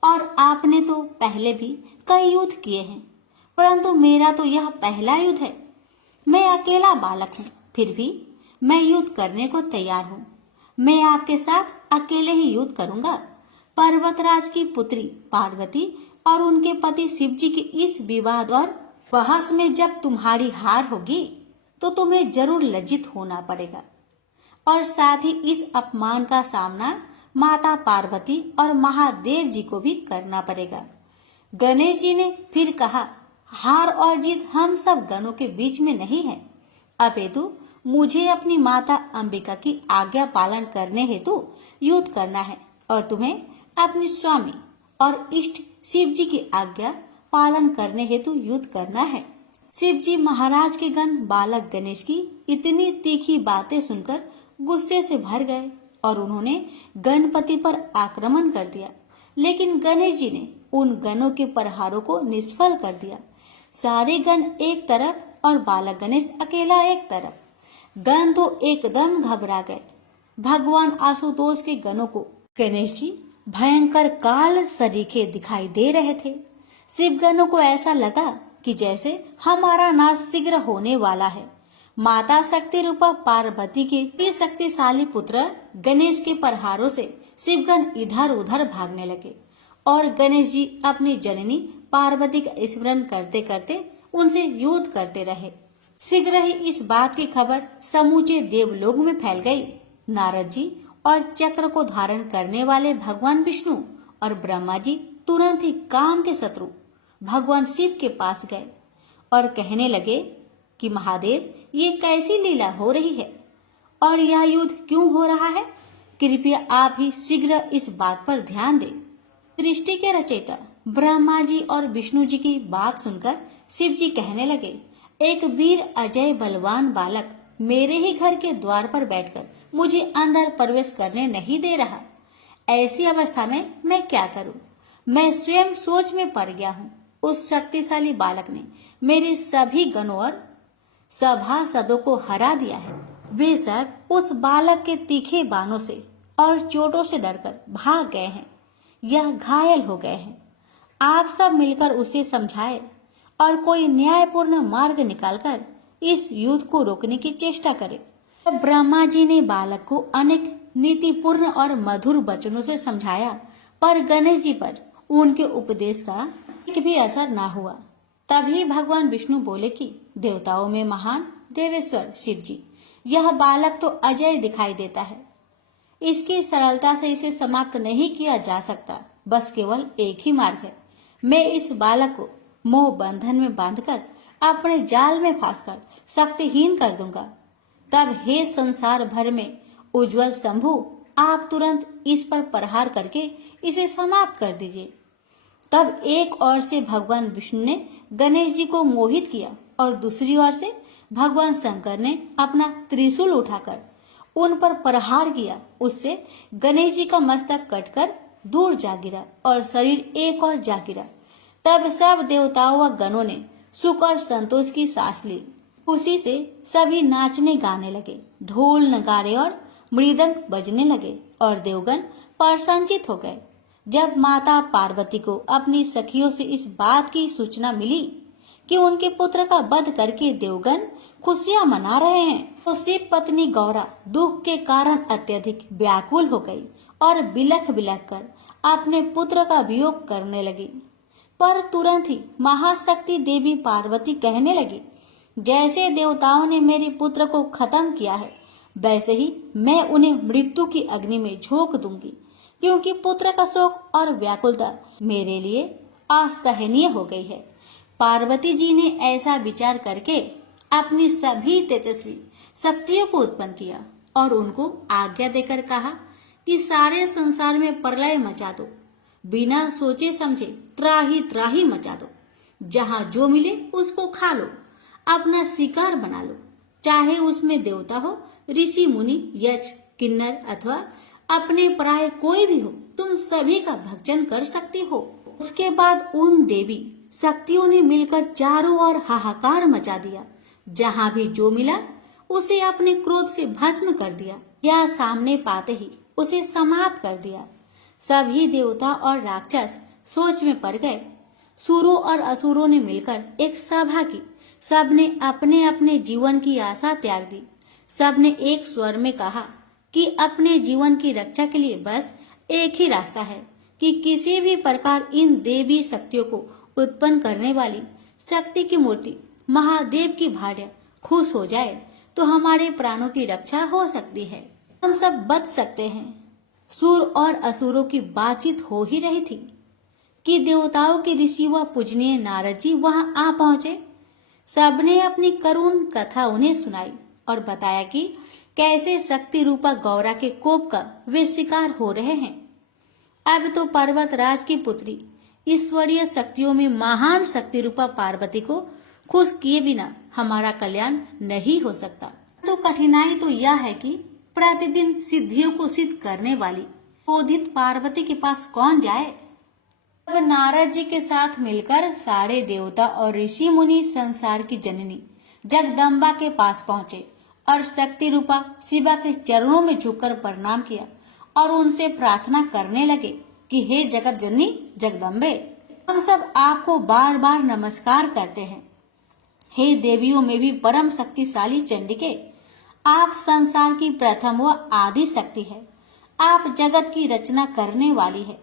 और आपने तो पहले भी कई युद्ध किए हैं, परंतु मेरा तो यह पहला युद्ध है। मैं अकेला बालक हूँ, फिर भी मैं युद्ध करने को तैयार हूँ। मैं आपके साथ अकेले ही युद्ध करूंगा। पर्वतराज की पुत्री पार्वती और उनके पति शिव जी के इस विवाद और बहस में जब तुम्हारी हार होगी तो तुम्हें जरूर लज्जित होना पड़ेगा और साथ ही इस अपमान का सामना माता पार्वती और महादेव जी को भी करना पड़ेगा। गणेश जी ने फिर कहा, हार और जीत हम सब गणों के बीच में नहीं है, अपितु मुझे अपनी माता अंबिका की आज्ञा पालन करने हेतु युद्ध करना है और तुम्हें अपने स्वामी और इष्ट शिव जी की आज्ञा पालन करने हेतु युद्ध करना है। शिव जी महाराज के गण बालक गणेश की इतनी तीखी बातें सुनकर गुस्से से भर गए और उन्होंने गणपति पर आक्रमण कर दिया, लेकिन गणेश जी ने उन गणों के प्रहारों को निष्फल कर दिया। सारे गण एक तरफ और बालक गणेश अकेला एक तरफ। गण तो एकदम घबरा गए। भगवान आशुतोष के गणों को गणेश जी भयंकर काल सरीखे दिखाई दे रहे थे। शिव गणों को ऐसा लगा कि जैसे हमारा नाश शीघ्र होने वाला है। माता शक्ति रूपा पार्वती के शक्तिशाली पुत्र गणेश के प्रहारों से शिवगण इधर उधर भागने लगे और गणेश जी अपनी जननी पार्वती का स्मरण करते करते उनसे युद्ध करते रहे। शीघ्र ही इस बात की खबर समूचे देवलोक में फैल गई। नारद जी और चक्र को धारण करने वाले भगवान विष्णु और ब्रह्मा जी तुरंत ही काम के शत्रु भगवान शिव के पास गए और कहने लगे कि महादेव, ये कैसी लीला हो रही है और यह युद्ध क्यों हो रहा है? कृपया आप ही शीघ्र इस बात पर ध्यान दें। सृष्टि के रचयिता ब्रह्मा जी और विष्णु जी की बात सुनकर शिव जी कहने लगे, एक वीर अजय बलवान बालक मेरे ही घर के द्वार पर बैठकर मुझे अंदर प्रवेश करने नहीं दे रहा। ऐसी अवस्था में मैं क्या करूं? मैं स्वयं सोच में पड़ गया हूं। उस शक्तिशाली बालक ने मेरे सभी गणों और सभासदों को हरा दिया है। वे सब उस बालक के तीखे बाणों से और चोटों से डरकर भाग गए हैं। यह घायल हो गए हैं। आप सब मिलकर उसे समझाए और कोई न्यायपूर्ण मार्ग निकालकर इस युद्ध को रोकने की चेष्टा करे। ब्रह्मा जी ने बालक को अनेक नीतिपूर्ण और मधुर वचनों से समझाया, पर गणेश जी पर उनके उपदेश का एक भी असर न हुआ। तभी भगवान विष्णु बोले कि देवताओं में महान देवेश्वर शिव जी, यह बालक तो अजय दिखाई देता है। इसकी सरलता से इसे समाप्त नहीं किया जा सकता। बस केवल एक ही मार्ग है। मैं इस बालक को मोह बंधन में बांधकर अपने जाल में फांसकर शक्तिहीन कर दूंगा। तब हे संसार भर में उज्जवल शंभु, आप तुरंत इस पर प्रहार करके इसे समाप्त कर दीजिए। तब एक ओर से भगवान विष्णु ने गणेश जी को मोहित किया और दूसरी ओर से भगवान शंकर ने अपना त्रिशूल उठाकर उन पर प्रहार किया। उससे गणेश जी का मस्तक कटकर दूर जा गिरा और शरीर एक और जा गिरा। तब सब देवताओं व गणों ने सुख और संतोष की सांस ली। खुशी से सभी नाचने गाने लगे। ढोल नगाड़े और मृदंग बजने लगे और देवगण प्रसन्नचित हो गए। जब माता पार्वती को अपनी सखियों से इस बात की सूचना मिली कि उनके पुत्र का वध करके देवगण खुशियां मना रहे हैं, तो शिव पत्नी गौरा दुख के कारण अत्यधिक व्याकुल हो गई और बिलख बिलख कर अपने पुत्र का वियोग करने लगी। पर तुरंत ही महाशक्ति देवी पार्वती कहने लगी, जैसे देवताओं ने मेरे पुत्र को खत्म किया है, वैसे ही मैं उन्हें मृत्यु की अग्नि में झोंक दूंगी, क्योंकि पुत्र का शोक और व्याकुलता मेरे लिए असहनीय हो गई है। पार्वती जी ने ऐसा विचार करके अपनी सभी तेजस्वी शक्तियों को उत्पन्न किया और उनको आज्ञा देकर कहा कि सारे संसार में प्रलय मचा दो। बिना सोचे समझे त्राही त्राही मचा दो। जहाँ जो मिले उसको खा लो, अपना शिकार बना लो। चाहे उसमें देवता हो, ऋषि मुनि, यक्ष, किन्नर अथवा अपने पराये कोई भी हो, तुम सभी का भक्षण कर सकती हो। उसके बाद उन देवी शक्तियों ने मिलकर चारों ओर हाहाकार मचा दिया। जहाँ भी जो मिला उसे अपने क्रोध से भस्म कर दिया या सामने पाते ही उसे समाप्त कर दिया। सभी देवता और राक्षस सोच में पड़ गए। सुरों और असुरों ने मिलकर एक सभा की। सबने अपने अपने जीवन की आशा त्याग दी। सबने एक स्वर में कहा कि अपने जीवन की रक्षा के लिए बस एक ही रास्ता है कि किसी भी प्रकार इन देवी शक्तियों को उत्पन्न करने वाली शक्ति की मूर्ति महादेव की भार्या खुश हो जाए तो हमारे प्राणों की रक्षा हो सकती है, हम सब बच सकते हैं। सुर और असुरों की बातचीत हो ही रही थी कि देवताओं के ऋषि व पूजनीय नारद जी वहां आ पहुंचे। सबने अपनी करुण कथा उन्हें सुनाई और बताया कि कैसे शक्ति रूपा गौरा के कोप का वे शिकार हो रहे हैं। अब तो पर्वतराज की पुत्री ईश्वरीय शक्तियों में महान शक्ति रूपा पार्वती को खुश किए बिना हमारा कल्याण नहीं हो सकता। तो कठिनाई तो यह है कि प्रतिदिन सिद्धियों को सिद्ध करने वाली क्रोधित पार्वती के पास कौन जाए। अब नारद जी के साथ मिलकर सारे देवता और ऋषि मुनि संसार की जननी जगदम्बा के पास पहुंचे और शक्ति रूपा शिवा के चरणों में झुककर प्रणाम किया और उनसे प्रार्थना करने लगे कि हे जगत जननी जगदम्बे, हम सब आपको बार बार नमस्कार करते हैं। हे देवियों में भी परम शक्तिशाली चंडिके, आप संसार की प्रथम व आदि शक्ति है। आप जगत की रचना करने वाली है।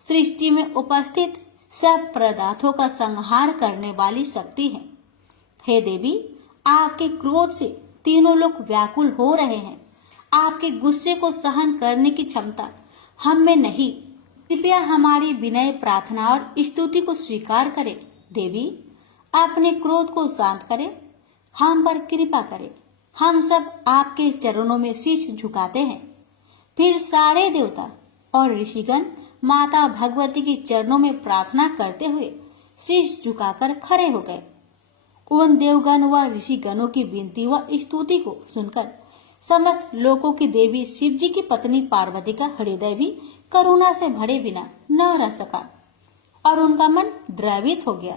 सृष्टि में उपस्थित सब पदार्थों का संहार करने वाली शक्ति है। हे देवी, आपके क्रोध से तीनों लोग व्याकुल हो रहे हैं। आपके गुस्से को सहन करने की क्षमता हम में नहीं। कृपया हमारी विनय प्रार्थना और स्तुति को स्वीकार करें। देवी, अपने क्रोध को शांत करें, हम पर कृपा करें। हम सब आपके चरणों में शीश झुकाते हैं। फिर सारे देवता और ऋषिगण माता भगवती की चरणों में प्रार्थना करते हुए शीश झुकाकर खड़े हो गए। उन देवगण व ऋषिगणों की विनती व स्तुति को सुनकर समस्त लोकों की देवी शिव जी की पत्नी पार्वती का हृदय भी करुणा से भरे बिना न रह सका और उनका मन द्रवित हो गया।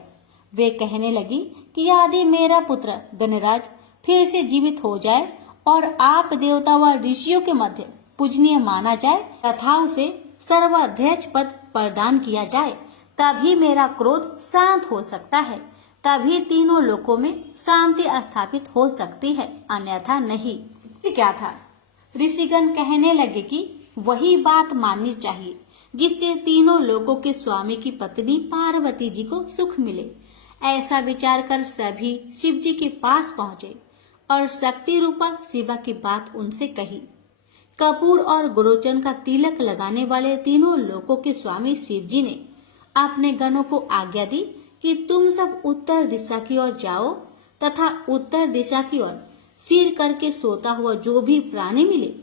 वे कहने लगी कि यदि मेरा पुत्र गणराज फिर से जीवित हो जाए और आप देवता व ऋषियों के मध्य पूजनीय माना जाए तथा उसे सर्वाध्यक्ष पद प्रदान किया जाए, तभी मेरा क्रोध शांत हो सकता है। तभी तीनों लोकों में शांति स्थापित हो सकती है, अन्यथा नहीं। क्या था? ऋषिगण कहने लगे कि वही बात माननी चाहिए जिससे तीनों लोकों के स्वामी की पत्नी पार्वती जी को सुख मिले। ऐसा विचार कर सभी शिव जी के पास पहुंचे और शक्ति रूपा शिवा की बात उनसे कही। कपूर और गुरुचन का तिलक लगाने वाले तीनों लोकों के स्वामी शिव जी ने अपने गणों को आज्ञा दी कि तुम सब उत्तर दिशा की ओर जाओ तथा उत्तर दिशा की ओर सिर करके सोता हुआ जो भी प्राणी मिले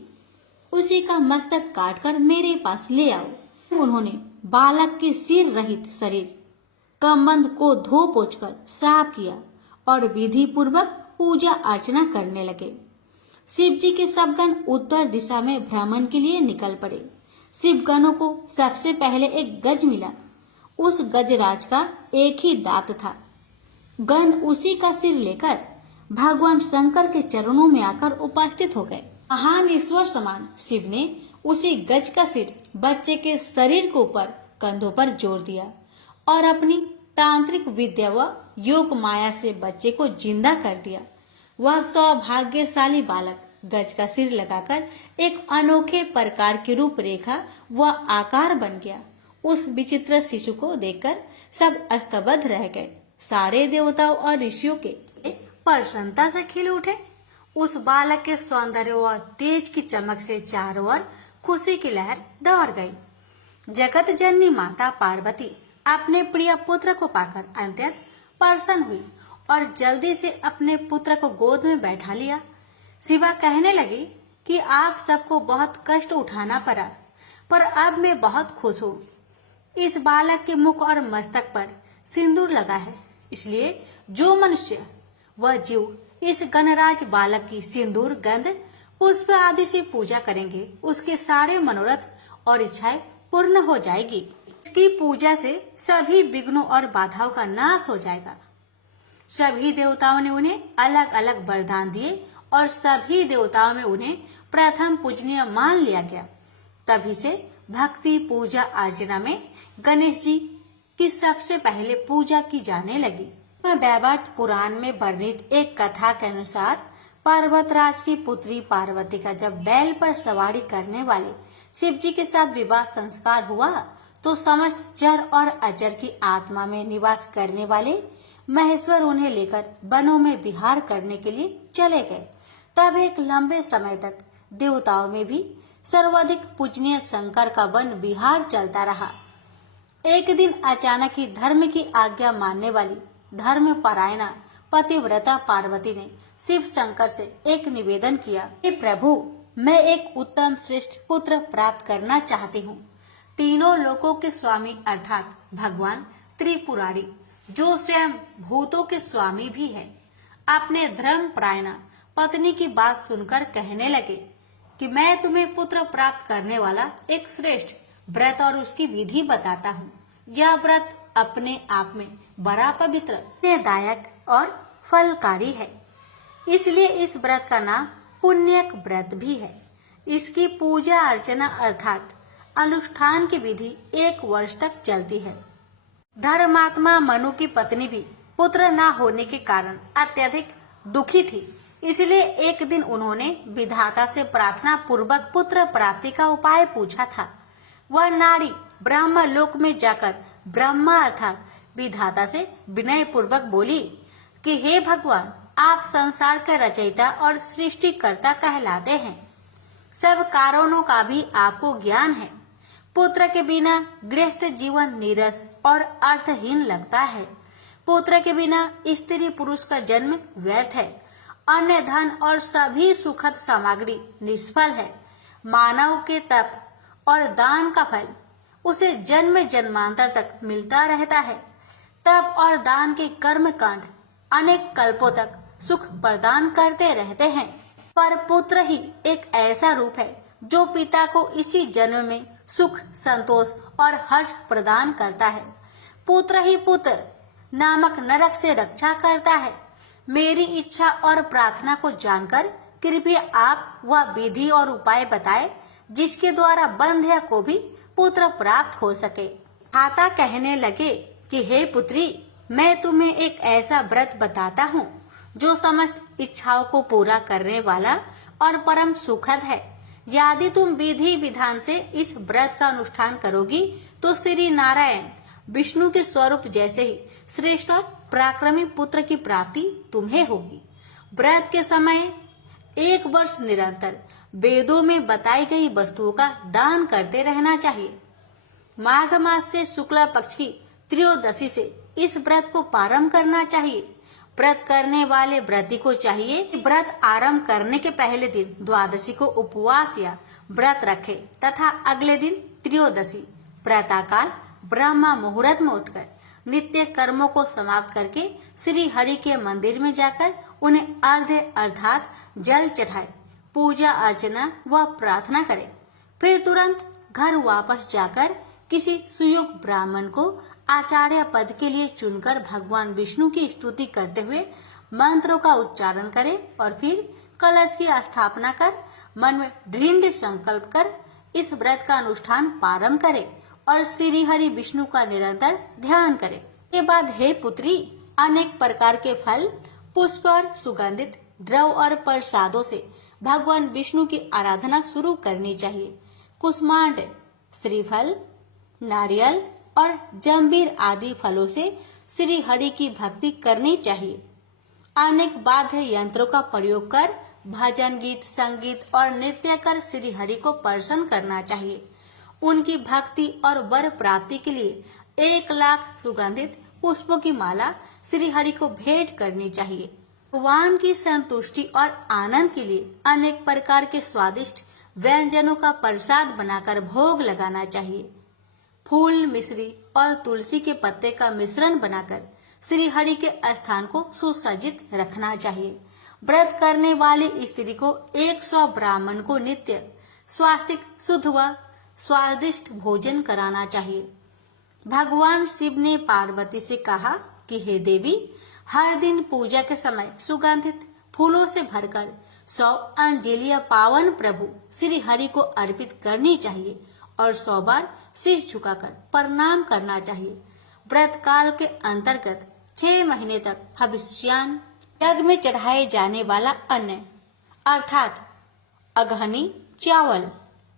उसी का मस्तक काटकर मेरे पास ले आओ। उन्होंने बालक के सिर रहित शरीर कमंद को धो पोंछकर साफ किया और विधि पूर्वक पूजा अर्चना करने लगे। शिव जी के सब गण उत्तर दिशा में भ्रमण के लिए निकल पड़े। शिव गणों को सबसे पहले एक गज मिला। उस गजराज का एक ही दांत था। गण उसी का सिर लेकर भगवान शंकर के चरणों में आकर उपस्थित हो गए। महान ईश्वर समान शिव ने उसी गज का सिर बच्चे के शरीर के ऊपर कंधों पर जोड़ दिया और अपनी तांत्रिक विद्या व योग माया से बच्चे को जिंदा कर दिया। वह सौभाग्यशाली बालक गज का सिर लगाकर एक अनोखे प्रकार की रूपरेखा व आकार बन गया। उस विचित्र शिशु को देखकर सब स्तब्ध रह गए। सारे देवताओं और ऋषियों के प्रसन्नता से खिल उठे। उस बालक के सौंदर्य व तेज की चमक से चारों ओर खुशी की लहर दौड़ गई। जगत जननी माता पार्वती अपने प्रिय पुत्र को पाकर अत्यंत प्रसन्न हुई और जल्दी से अपने पुत्र को गोद में बैठा लिया। शिवा कहने लगी कि आप सबको बहुत कष्ट उठाना पड़ा, पर अब मैं बहुत खुश हूँ। इस बालक के मुख और मस्तक पर सिंदूर लगा है, इसलिए जो मनुष्य व जीव इस गणराज बालक की सिंदूर गंध पुष्प आदि से पूजा करेंगे उसके सारे मनोरथ और इच्छाएं पूर्ण हो जाएगी। इसकी पूजा से सभी विघ्नों और बाधाओं का नाश हो जाएगा। सभी देवताओं ने उन्हें अलग अलग वरदान दिए और सभी देवताओं में उन्हें प्रथम पूजनीय मान लिया गया। तभी से भक्ति पूजा अर्चना में गणेश जी की सबसे पहले पूजा की जाने लगी। वैवर्त पुराण में वर्णित एक कथा के अनुसार पर्वतराज की पुत्री पार्वती का जब बैल पर सवारी करने वाले शिव जी के साथ विवाह संस्कार हुआ तो समस्त जर और अजर की आत्मा में निवास करने वाले महेश्वर उन्हें लेकर वनों में विहार करने के लिए चले गए। तब एक लंबे समय तक देवताओं में भी सर्वाधिक पूजनीय शंकर का वन विहार चलता रहा। एक दिन अचानक ही धर्म की आज्ञा मानने वाली धर्म परायणा पतिव्रता पार्वती ने शिव शंकर से एक निवेदन किया कि प्रभु, मैं एक उत्तम श्रेष्ठ पुत्र प्राप्त करना चाहती हूँ। तीनों लोकों के स्वामी अर्थात भगवान त्रिपुरारी, जो स्वयं भूतों के स्वामी भी है, अपने धर्म परायणा पत्नी की बात सुनकर कहने लगे कि मैं तुम्हें पुत्र प्राप्त करने वाला एक श्रेष्ठ व्रत और उसकी विधि बताता हूँ। यह व्रत अपने आप में बड़ा पवित्र, पुण्यदायक और फलकारी है, इसलिए इस व्रत का नाम पुण्यक व्रत भी है। इसकी पूजा अर्चना अर्थात अनुष्ठान की विधि 1 वर्ष तक चलती है। धर्मात्मा मनु की पत्नी भी पुत्र न होने के कारण अत्यधिक दुखी थी, इसलिए एक दिन उन्होंने विधाता से प्रार्थना पूर्वक पुत्र प्राप्ति का उपाय पूछा था। वह नारी ब्रह्म लोक में जाकर ब्रह्मा अर्थात विधाता से विनय पूर्वक बोली कि हे भगवान, आप संसार के रचयिता और सृष्टिकर्ता कहलाते हैं। सब कारणों का भी आपको ज्ञान है। पुत्र के बिना गृहस्थ जीवन नीरस और अर्थहीन लगता है। पुत्र के बिना स्त्री पुरुष का जन्म व्यर्थ है। अन्य धन और सभी सुखद सामग्री निष्फल है। मानव के तप और दान का फल उसे जन्म जन्मांतर तक मिलता रहता है। तप और दान के कर्म कांड अनेक कल्पों तक सुख प्रदान करते रहते हैं, पर पुत्र ही एक ऐसा रूप है जो पिता को इसी जन्म में सुख, संतोष और हर्ष प्रदान करता है। पुत्र ही पुत्र नामक नरक से रक्षा करता है। मेरी इच्छा और प्रार्थना को जानकर कृपया आप वह विधि और उपाय बताए जिसके द्वारा बंध्या को भी पुत्र प्राप्त हो सके। माता कहने लगे कि हे पुत्री, मैं तुम्हें एक ऐसा व्रत बताता हूँ जो समस्त इच्छाओं को पूरा करने वाला और परम सुखद है। यदि तुम विधि विधान से इस व्रत का अनुष्ठान करोगी तो श्री नारायण विष्णु के स्वरूप जैसे ही श्रेष्ठ और पराक्रमी पुत्र की प्राप्ति तुम्हें होगी। व्रत के समय 1 वर्ष निरंतर वेदों में बताई गई वस्तुओं का दान करते रहना चाहिए। माघ मास से शुक्ला पक्ष की त्रयोदशी से इस व्रत को प्रारंभ करना चाहिए। व्रत करने वाले व्रती को चाहिए कि व्रत आरंभ करने के पहले दिन द्वादशी को उपवास या व्रत रखे तथा अगले दिन त्रयोदशी प्रातःकाल ब्रह्म मुहूर्त में उठकर नित्य कर्मों को समाप्त करके श्री हरि के मंदिर में जाकर उन्हें अर्घ्य अर्थात जल चढ़ाए, पूजा अर्चना व प्रार्थना करे। फिर तुरंत घर वापस जाकर किसी सुयोग्य ब्राह्मण को आचार्य पद के लिए चुनकर भगवान विष्णु की स्तुति करते हुए मंत्रों का उच्चारण करे और फिर कलश की स्थापना कर मन में दृढ़ संकल्प कर इस व्रत का अनुष्ठान प्रारंभ करे और श्री हरि विष्णु का निरंतर ध्यान करे। के बाद हे पुत्री, अनेक प्रकार के फल, पुष्प और सुगंधित द्रव और प्रसादों से भगवान विष्णु की आराधना शुरू करनी चाहिए। कुष्मांड, श्रीफल, नारियल और जंबीर आदि फलों से श्री हरि की भक्ति करनी चाहिए। अनेक वाद्य यंत्रों का प्रयोग कर भजन गीत, संगीत और नृत्य कर श्री हरि को प्रसन्न करना चाहिए। उनकी भक्ति और वर प्राप्ति के लिए 1 लाख सुगंधित पुष्पों की माला श्री हरि को भेंट करनी चाहिए। भगवान की संतुष्टि और आनंद के लिए अनेक प्रकार के स्वादिष्ट व्यंजनों का प्रसाद बनाकर भोग लगाना चाहिए। फूल, मिश्री और तुलसी के पत्ते का मिश्रण बनाकर श्री हरि के स्थान को सुसज्जित रखना चाहिए। व्रत करने वाली स्त्री को 100 ब्राह्मण को नित्य स्वास्तिक, शुद्ध व स्वादिष्ट भोजन कराना चाहिए। भगवान शिव ने पार्वती से कहा कि हे देवी, हर दिन पूजा के समय सुगंधित फूलों से भरकर 100 अंजलियां पावन प्रभु श्री हरि को अर्पित करनी चाहिए और 100 बार शीश झुकाकर प्रणाम करना चाहिए। व्रत काल के अंतर्गत 6 महीने तक हविष्यान यज्ञ में चढ़ाए जाने वाला अन्न अर्थात अगहनी, चावल,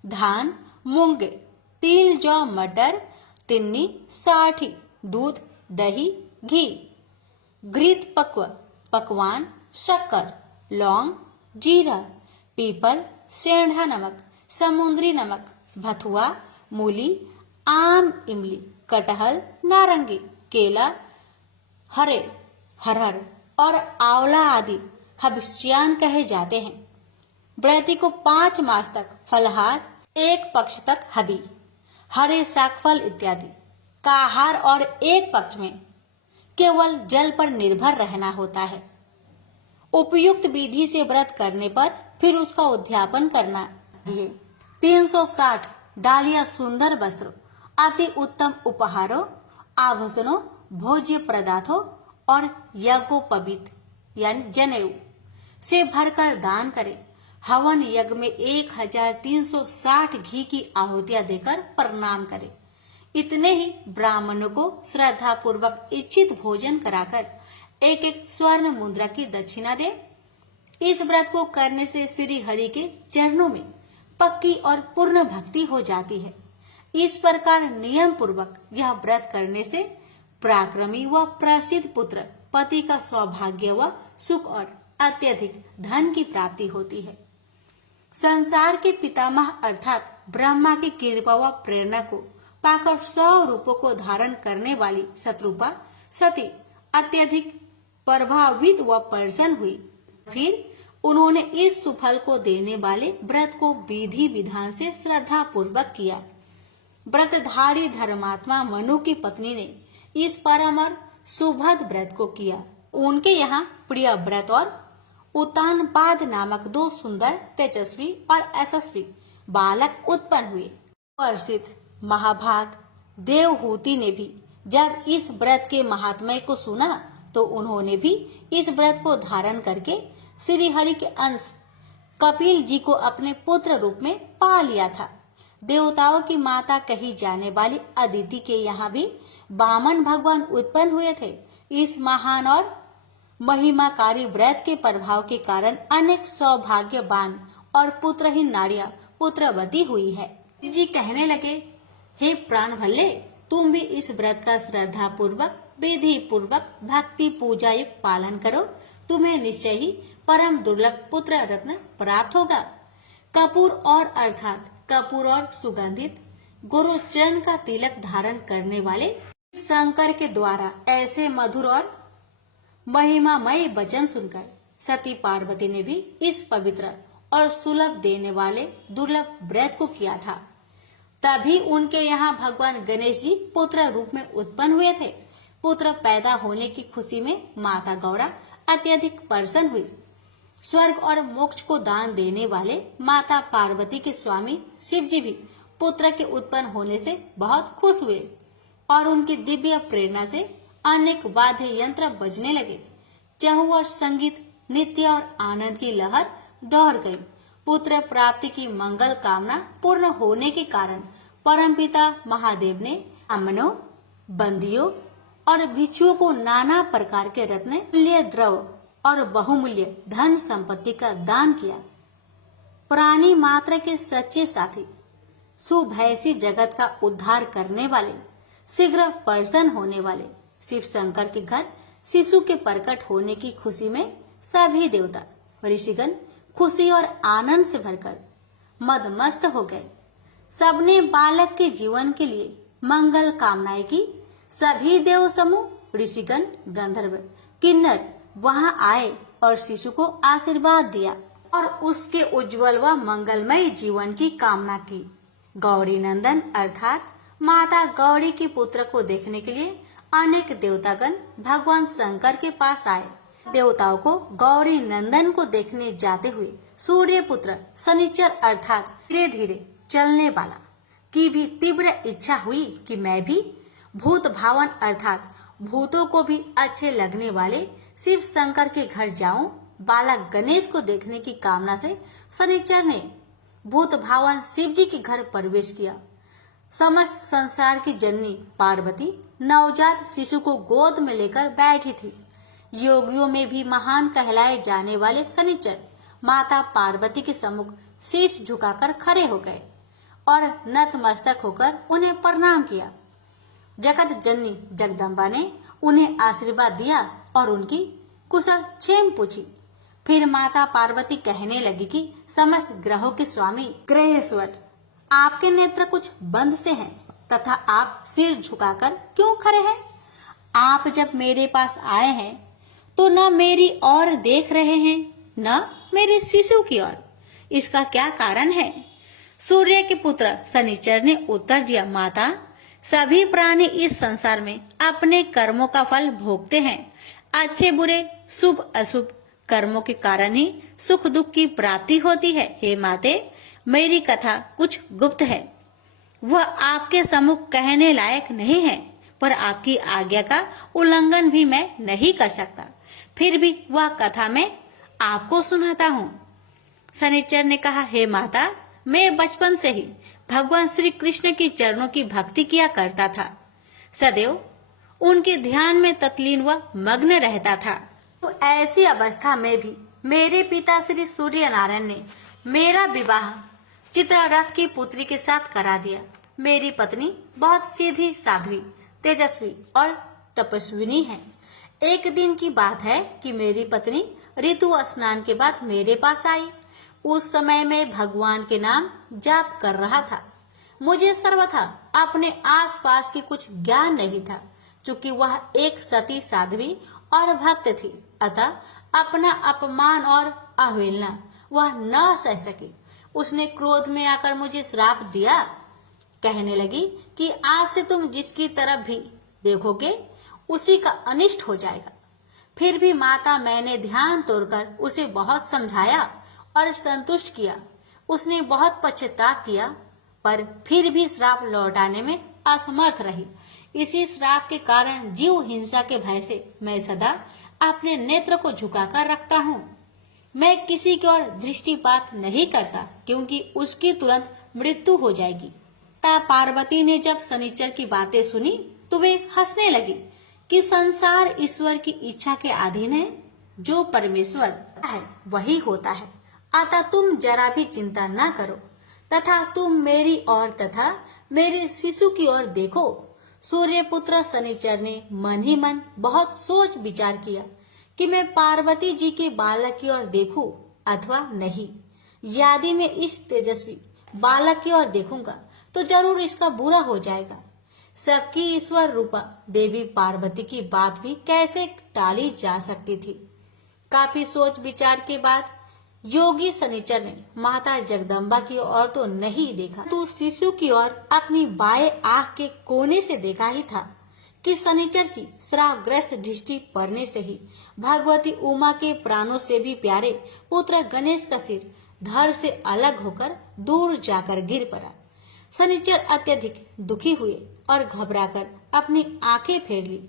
धान, मूंग, तिल, जौ, मटर, तिन्नी, साठी, दूध, दही, घी, घृत पकवान, शक्कर, लौंग, जीरा, पीपल, सेंधा नमक, समुद्री नमक, भथुआ, मूली, आम, इमली, कटहल, नारंगी, केला, हरहर और आंवला आदि हविष्यान कहे जाते हैं। व्रती को 5 मास तक फलहार, 1 पक्ष तक हबी, हरे शाकफल इत्यादि का आहार और 1 पक्ष में केवल जल पर निर्भर रहना होता है। उपयुक्त विधि से व्रत करने पर फिर उसका उद्यापन करना चाहिए। 360 डालिया सुंदर वस्त्रों, अति उत्तम उपहारों, आभूषणों, भोज्य पदार्थों और यज्ञोपवीत यानी जनेऊ से भरकर दान करें। हवन यज्ञ में 1360 घी की आहुतियां देकर प्रणाम करें। इतने ही ब्राह्मणों को श्रद्धा पूर्वक इच्छित भोजन कराकर 1 स्वर्ण मुद्रा की दक्षिणा दे। इस व्रत को करने से श्री हरि के चरणों में पक्की और पूर्ण भक्ति हो जाती है। इस प्रकार नियम पूर्वक यह व्रत करने से पराक्रमी व प्रसिद्ध पुत्र पति का सौभाग्य व सुख और अत्यधिक धन की प्राप्ति होती है। संसार के पितामह अर्थात ब्रह्मा की कृपा व प्रेरणा को पाकर 100 रूपों को धारण करने वाली शत्रुपा सती अत्यधिक प्रभावित व प्रसन्न हुई। फिर उन्होंने इस सुफल को देने वाले व्रत को विधि विधान से श्रद्धा पूर्वक किया। व्रतधारी धर्मात्मा मनु की पत्नी ने इस परम और सुभद व्रत को किया। उनके यहाँ प्रिय व्रत और उत्तानपाद नामक 2 सुंदर, तेजस्वी और यशस्वी बालक उत्पन्न हुए। प्रसिद्ध महाभाग देवहूति ने भी जब इस व्रत के महात्म्य को सुना तो उन्होंने भी इस व्रत को धारण करके श्री हरि के अंश कपिल जी को अपने पुत्र रूप में पा लिया था। देवताओं की माता कही जाने वाली अदिति के यहाँ भी वामन भगवान उत्पन्न हुए थे। इस महान और महिमाकारी व्रत के प्रभाव के कारण अनेक सौभाग्यवान और पुत्रहीन नारियां पुत्रवती हुई है। जी कहने लगे, हे प्राण भल्ले, तुम भी इस व्रत का श्रद्धा पूर्वक विधि पूर्वक भक्ति पूजा युक्त पालन करो, तुम्हें निश्चय ही परम दुर्लभ पुत्र रत्न प्राप्त होगा। कपूर और अर्थात कपूर और सुगंधित गुरु चरण का तिलक धारण करने वाले शंकर के द्वारा ऐसे मधुर और महिमामय वचन सुनकर सती पार्वती ने भी इस पवित्र और सुलभ देने वाले दुर्लभ व्रत को किया था। तभी उनके यहाँ भगवान गणेश जी पुत्र रूप में उत्पन्न हुए थे। पुत्र पैदा होने की खुशी में माता गौरा अत्यधिक प्रसन्न हुई। स्वर्ग और मोक्ष को दान देने वाले माता पार्वती के स्वामी शिव जी भी पुत्र के उत्पन्न होने से बहुत खुश हुए और उनकी दिव्य प्रेरणा से अनेक वाद्य यंत्र बजने लगे। चहुओर संगीत, नृत्य और आनंद की लहर दौड़ गई। पुत्र प्राप्ति की मंगल कामना पूर्ण होने के कारण परमपिता महादेव ने ब्राह्मणों, बंदियों और भिक्षुओं को नाना प्रकार के रत्न, मूल्य द्रव्य और बहुमूल्य धन संपत्ति का दान किया। प्राणी मात्र के सच्चे साथी, सुभैसी जगत का उद्धार करने वाले, शीघ्र प्रसन्न होने वाले शिव शंकर के घर शिशु के प्रकट होने की खुशी में सभी देवता ऋषिगण खुशी और आनंद से भरकर मदमस्त हो गए। सबने बालक के जीवन के लिए मंगल कामनाएं की। सभी देव समूह, ऋषिगण, गंधर्व, किन्नर वहां आए और शिशु को आशीर्वाद दिया और उसके उज्जवल व मंगलमय जीवन की कामना की। गौरी नंदन अर्थात माता गौरी के पुत्र को देखने के लिए अनेक देवतागण भगवान शंकर के पास आए। देवताओं को गौरी नंदन को देखने जाते हुए सूर्य पुत्र शनिचर अर्थात धीरे धीरे चलने वाला की भी तीव्र इच्छा हुई कि मैं भी भूत भावन अर्थात भूतों को भी अच्छे लगने वाले शिव शंकर के घर जाऊं, बालक गणेश को देखने की कामना से शनिचर ने भूत भावन शिव जी के घर प्रवेश किया। समस्त संसार की जननी पार्वती नवजात शिशु को गोद में लेकर बैठी थी। योगियों में भी महान कहलाए जाने वाले शनिचर माता पार्वती के सम्मुख शीश झुकाकर खड़े हो गए और नतमस्तक होकर उन्हें प्रणाम किया। जगत जननी जगदम्बा ने उन्हें आशीर्वाद दिया और उनकी कुशल क्षेम पूछी। फिर माता पार्वती कहने लगी कि समस्त ग्रहों के स्वामी ग्रहेश्वर, आपके नेत्र कुछ बंद से हैं तथा आप सिर झुकाकर क्यों खड़े हैं? आप जब मेरे पास आए हैं तो न मेरी ओर देख रहे हैं न मेरे शिशु की ओर। इसका क्या कारण है? सूर्य के पुत्र शनिचर ने उत्तर दिया, माता, सभी प्राणी इस संसार में अपने कर्मों का फल भोगते हैं। अच्छे बुरे शुभ अशुभ कर्मों के कारण ही सुख दुख की प्राप्ति होती है। हे माते, मेरी कथा कुछ गुप्त है, वह आपके सम्मुख कहने लायक नहीं है, पर आपकी आज्ञा का उल्लंघन भी मैं नहीं कर सकता। फिर भी वह कथा मैं आपको सुनाता हूँ। शनिचर ने कहा, हे माता, मैं बचपन से ही भगवान श्री कृष्ण के चरणों की भक्ति किया करता था। सदैव उनके ध्यान में तत्लीन व मग्न रहता था। तो ऐसी अवस्था में भी मेरे पिता श्री सूर्य नारायण ने मेरा विवाह चित्ररथ की पुत्री के साथ करा दिया। मेरी पत्नी बहुत सीधी साध्वी, तेजस्वी और तपस्विनी है। एक दिन की बात है कि मेरी पत्नी ऋतु स्नान के बाद मेरे पास आई। उस समय में भगवान के नाम जाप कर रहा था। मुझे सर्वथा अपने आसपास की कुछ ज्ञान नहीं था। चूंकि वह एक सती साध्वी और भक्त थी, अतः अपना अपमान और अवहेलना वह न सह सकी। उसने क्रोध में आकर मुझे श्राप दिया। कहने लगी कि आज से तुम जिसकी तरफ भी देखोगे उसी का अनिष्ट हो जाएगा। फिर भी माता, मैंने ध्यान तोड़कर उसे बहुत समझाया और संतुष्ट किया। उसने बहुत पश्चाताप किया, पर फिर भी श्राप लौटाने में असमर्थ रही। इसी श्राप के कारण जीव हिंसा के भय से मैं सदा अपने नेत्र को झुकाकर रखता हूँ। मैं किसी की ओर दृष्टिपात नहीं करता, क्योंकि उसकी तुरंत मृत्यु हो जाएगी। पार्वती ने जब शनिचर की बातें सुनी तो वे हंसने लगी कि संसार ईश्वर की इच्छा के अधीन है। जो परमेश्वर है वही होता है, अतः तुम जरा भी चिंता न करो तथा तुम मेरी ओर तथा मेरे शिशु की ओर देखो। सूर्य पुत्र शनिचर ने मन ही मन बहुत सोच विचार किया कि मैं पार्वती जी के बालक की ओर देखूं अथवा नहीं। यदि मैं इस तेजस्वी बालक की ओर देखूंगा तो जरूर इसका बुरा हो जाएगा। सबकी ईश्वर रूपा देवी पार्वती की बात भी कैसे टाली जा सकती थी। काफी सोच विचार के बाद योगी शनिचर ने माता जगदम्बा की ओर तो नहीं देखा, तो शिशु की ओर अपनी बाएं आंख के कोने से देखा ही था कि शनिचर की श्रापग्रस्त दृष्टि पड़ने से ही भगवती उमा के प्राणों से भी प्यारे पुत्र गणेश का सिर धड़ से अलग होकर दूर जाकर गिर पड़ा। शनिचर अत्यधिक दुखी हुए और घबराकर अपनी आंखें फेर ली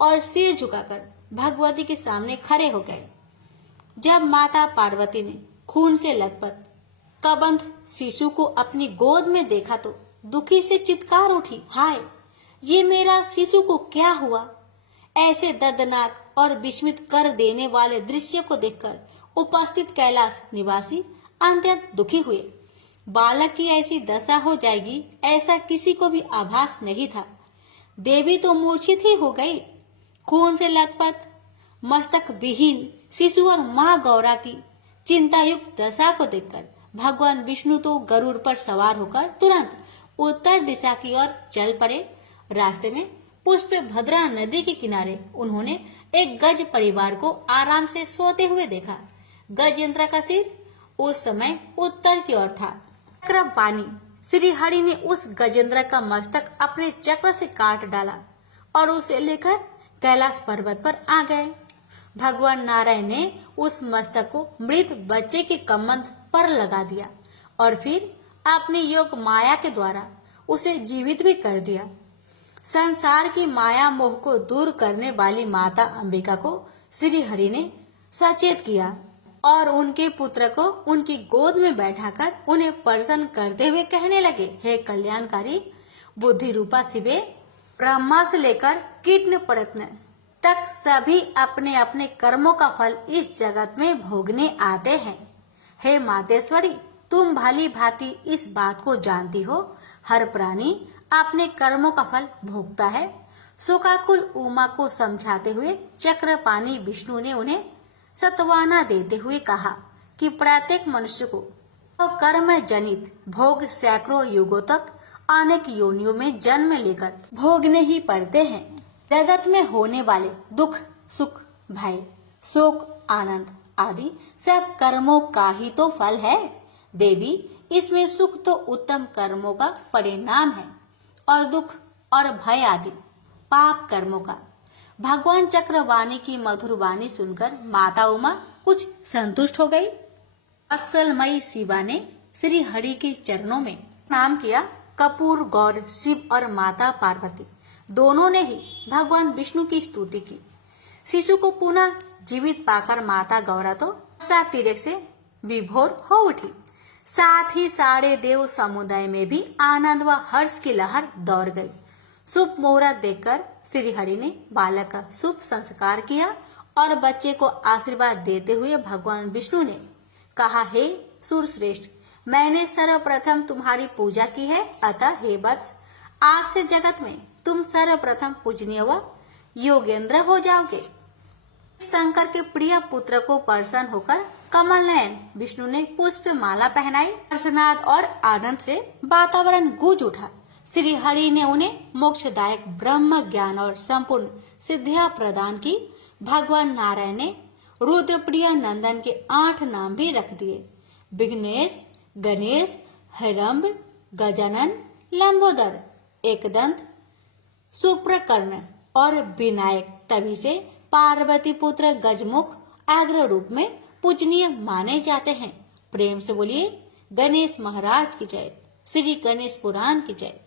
और सिर झुकाकर भगवती के सामने खड़े हो गए। जब माता पार्वती ने खून से लथपथ कबंध शिशु को अपनी गोद में देखा तो दुखी से चित्कार उठी, हाय, ये मेरा शिशु को क्या हुआ? ऐसे दर्दनाक और विस्मित कर देने वाले दृश्य को देखकर उपस्थित कैलाश निवासी अत्यंत दुखी हुए। बालक की ऐसी दशा हो जाएगी ऐसा किसी को भी आभास नहीं था। देवी तो मूर्छित ही हो गई। खून से लथपथ मस्तक विहीन शिशु और माँ गौरा की चिंतायुक्त दशा को देखकर भगवान विष्णु तो गरुड़ पर सवार होकर तुरंत उत्तर दिशा की ओर चल पड़े। रास्ते में पुष्प भद्रा नदी के किनारे उन्होंने एक गज परिवार को आराम से सोते हुए देखा। गजेंद्र का सिर उस समय उत्तर की ओर था। चक्रपाणी श्री हरि ने उस गजेंद्र का मस्तक अपने चक्र से काट डाला और उसे लेकर कैलाश पर्वत पर आ गए। भगवान नारायण ने उस मस्तक को मृत बच्चे के कमंद पर लगा दिया और फिर अपनी योग माया के द्वारा उसे जीवित भी कर दिया। संसार की माया मोह को दूर करने वाली माता अंबिका को श्री हरि ने सचेत किया और उनके पुत्र को उनकी गोद में बैठाकर उन्हें प्रसन्न करते हुए कहने लगे, हे कल्याणकारी बुद्धि रूपा शिवे, ब्रह्मा से लेकर कीट प्रयत्न तक सभी अपने अपने कर्मों का फल इस जगत में भोगने आते हैं। हे मातेश्वरी, तुम भली भांति इस बात को जानती हो, हर प्राणी अपने कर्मों का फल भोगता है। शोकाकुल उमा को समझाते हुए चक्रपाणी विष्णु ने उन्हें सत्वाना देते हुए कहा कि प्रत्येक मनुष्य को तो कर्म जनित भोग सैकड़ों युगों तक अनेक योनियों में जन्म लेकर भोगने ही पड़ते हैं। जगत में होने वाले दुख, सुख, भय, शोक, आनंद आदि सब कर्मों का ही तो फल है। देवी, इसमें सुख तो उत्तम कर्मों का परिणाम है और दुख और भय आदि पाप कर्मों का। भगवान चक्रवाणी की मधुर वाणी सुनकर माता उमा कुछ संतुष्ट हो गई। वत्सलमयी शिवा ने श्री हरि के चरणों में प्रणाम किया। कपूर गौर शिव और माता पार्वती दोनों ने ही भगवान विष्णु की स्तुति की। शिशु को पुनः जीवित पाकर माता गौरा तो तीर्थ से विभोर हो उठी। साथ ही सारे देव समुदाय में भी आनंद व हर्ष की लहर दौड़ गई। शुभ मुहूर्त देखकर श्री हरि ने बालक का शुभ संस्कार किया और बच्चे को आशीर्वाद देते हुए भगवान विष्णु ने कहा, हे सूरश्रेष्ठ, मैंने सर्वप्रथम तुम्हारी पूजा की है, अतः हे वत्स, आज से जगत में तुम सर्वप्रथम पूजनीय व योगेंद्र हो जाओगे। शंकर के प्रिय पुत्र को प्रसन्न होकर कमल नयन विष्णु ने पुष्प माला पहनाई। हर्षनाद और आनंद से वातावरण गूंज उठा। श्री हरि ने उन्हें मोक्षदायक ब्रह्म ज्ञान और संपूर्ण सिद्धियां प्रदान की। भगवान नारायण ने रुद्रप्रिय नंदन के 8 नाम भी रख दिए, विघ्नेश, गणेश, हिरंब, गजानन, लंबोदर, एकदंत, सुप्रकर्ण और विनायक। तभी से पार्वती पुत्र गजमुख अग्र रूप में पूजनीय माने जाते हैं। प्रेम से बोलिए गणेश महाराज की जय। श्री गणेश पुराण की जय।